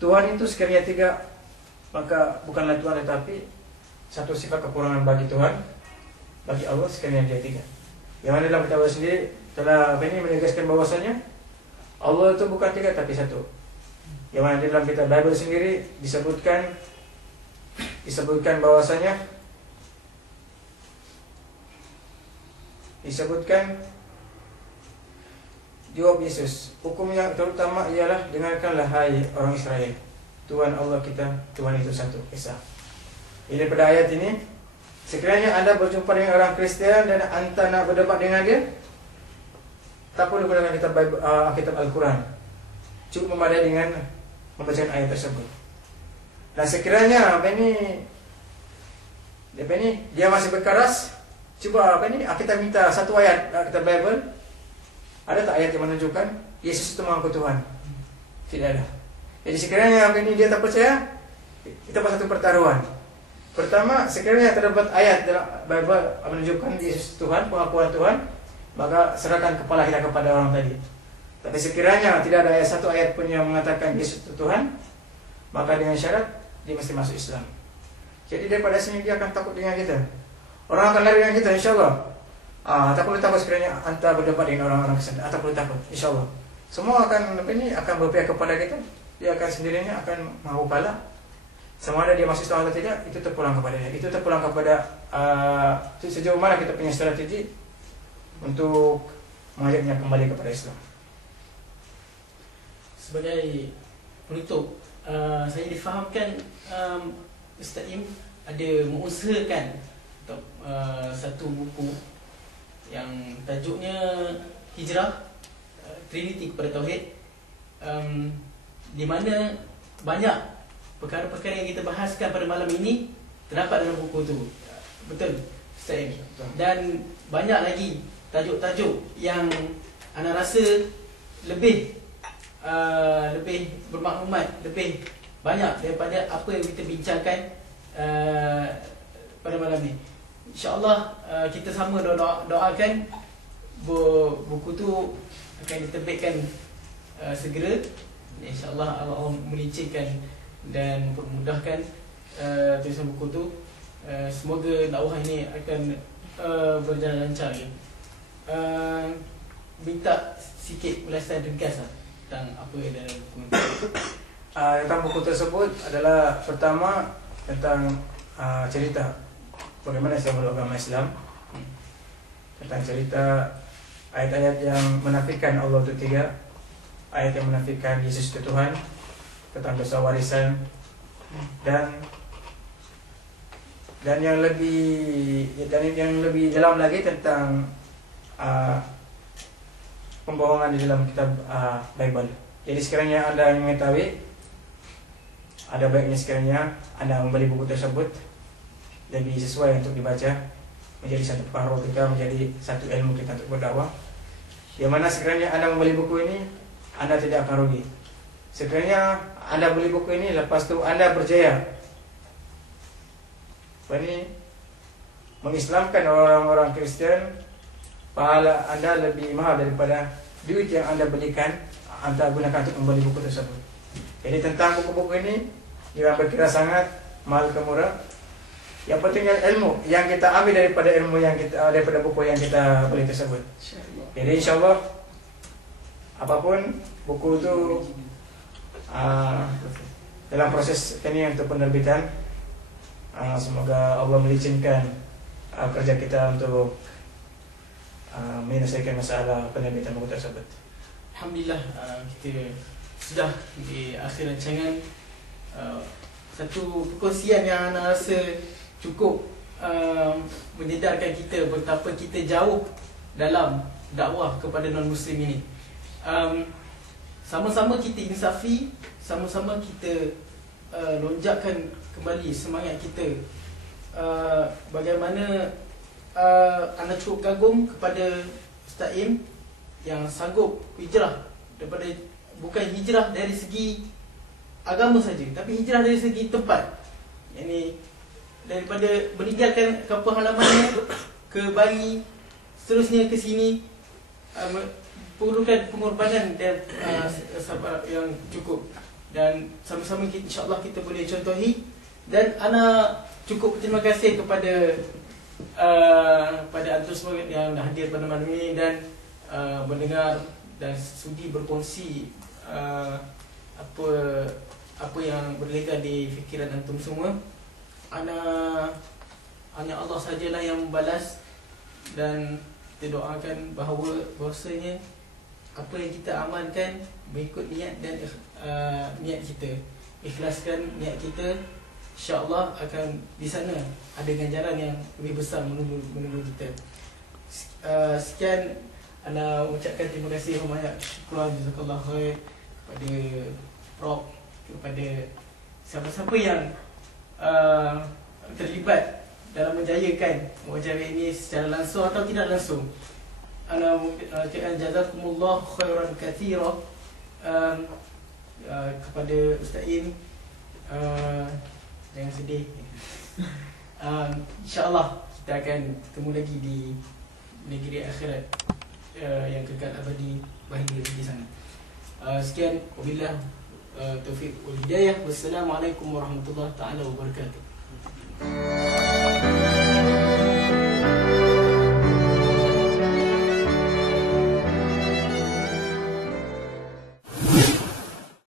Tuhan itu sekiranya tiga, maka bukanlah Tuhan tetapi satu sifat kekurangan bagi Tuhan, bagi Allah sekiranya dia tiga. Yang mana dalam kitab sendiri telah menegaskan bahwasanya Allah itu bukan tiga tapi satu. Yang mana dalam kitab Bible sendiri disebutkan bahwasanya jawab Yesus, hukum yang terutama ialah dengarkanlah hai orang Israel, Tuhan Allah kita, Tuhan itu satu, Esa. Jadi pada ayat ini, sekiranya anda berjumpa dengan orang Kristen dan anda nak berdebat dengan dia, tak perlu menggunakan kitab Al-Quran, cukup memadai dengan membaca ayat tersebut. Dan sekiranya dia masih berkeras, cuba kita minta satu ayat kitab Bible. Ada tak ayat yang menunjukkan Yesus itu mengaku Tuhan? Tidak ada. Jadi sekiranya yang ini dia tak percaya, kita buat satu pertaruhan. Pertama, sekiranya terdapat ayat dalam Bible menunjukkan Yesus Tuhan, pengakuan Tuhan, maka serahkan kepala kita kepada orang tadi. Tapi sekiranya tidak ada satu ayat pun yang mengatakan Yesus itu Tuhan, maka dengan syarat dia mesti masuk Islam. Jadi daripada sini dia akan takut dengan kita. Orang akan lari dengan kita, insyaAllah. Tak perlu takut sekiranya anda berdebat dengan orang-orang kesana. Tak perlu takut, insyaAllah. Semua akan berpihak kepada kita. Dia akan sendirinya akan mahu kalah. Sama ada dia masuk Islam atau tidak, itu terpulang kepada dia. Itu terpulang kepada sejauh mana kita punya strategi untuk mengajaknya kembali kepada Islam. Sebagai penutup, saya difahamkan Ustaz Im ada mengusahakan untuk satu buku yang tajuknya Hijrah, Trinity kepada Tauhid, di mana banyak perkara-perkara yang kita bahaskan pada malam ini terdapat dalam buku tu. Betul Ustaz Im? Dan banyak lagi tajuk-tajuk yang ana rasa lebih bermaklumat, lebih banyak daripada apa yang kita bincangkan pada malam ni. InsyaAllah kita sama doakan buku tu akan diterbitkan segera. InsyaAllah Allah melincirkan dan mempermudahkan tulisan buku tu. Semoga dakwah ini akan berjalan lancar. Minta sikit ulasan ringkas tentang apa yang dalam buku ini. Tentang buku tersebut adalah pertama tentang cerita bagaimana saya meluk agama Islam, tentang cerita ayat-ayat yang menafikan Allah itu tiga, ayat yang menafikan Yesus itu Tuhan, tentang dosa warisan, dan yang lebih dalam lagi tentang pembohongan di dalam kitab Bible. Jadi sekiranya anda yang mengetahui, ada baiknya sekiranya anda membeli buku tersebut, lebih sesuai untuk dibaca, menjadi satu pengaruh kita, menjadi satu ilmu kita untuk berdakwah. Yang mana sekiranya anda membeli buku ini, anda tidak akan rugi. Sekiranya anda beli buku ini, lepas itu anda berjaya mengislamkan orang-orang Kristen, pahala anda lebih mahal daripada duit yang anda belikan, anda gunakan untuk membeli buku tersebut. Jadi tentang buku-buku ini jangan berkira sangat mahal ke murah. Yang penting ilmu yang kita ambil daripada buku yang kita beli tersebut. Jadi insyaAllah apapun buku itu dalam proses ini untuk penerbitan, semoga Allah melicinkan kerja kita untuk menyelesaikan masalah penerbitan buku tersebut. Alhamdulillah, kita sudah di akhir rancangan. Satu perkongsian yang anda rasa cukup menyedarkan kita betapa kita jauh dalam dakwah kepada non-Muslim ini. Sama-sama kita insafi, sama-sama kita lonjakkan kembali semangat kita. Bagaimana anda cukup kagum kepada Ustaz Im yang sanggup hijrah daripada, bukan hijrah dari segi agama saja, tapi hijrah dari segi tempat. Yakni daripada meninggalkan kampung halamannya ke Bali, seterusnya ke sini, perlukan pengorbanan dan sabar yang cukup. Dan sama-sama kita, insyaAllah kita boleh contohi. Dan ana cukup berterima kasih kepada pada antum semua yang dah hadir pada malam ini dan mendengar dan sudi berkongsi apa yang berlega di fikiran antum semua. Hanya Allah sajalah yang membalas, dan kita doakan bahawasanya apa yang kita amalkan mengikut niat dan niat kita, ikhlaskan niat kita, insya-Allah akan di sana ada ganjaran yang lebih besar menunggu kita. Sekian, ana ucapkan terima kasih banyak, syukur jazakallahu khair kepada Prof, kepada siapa-siapa yang terlibat dalam menjayakan wawancara ini secara langsung atau tidak langsung. Ana ucapkan jazakumullah khairan katsira kepada Ustaz Im, jangan sedih. InsyaAllah kita akan ketemu lagi di negeri akhirat yang kekal abadi bahagia di sana. Sekian, wabillah taufiq wal hidayah. Wassalamualaikum warahmatullahi taala wabarakatuh.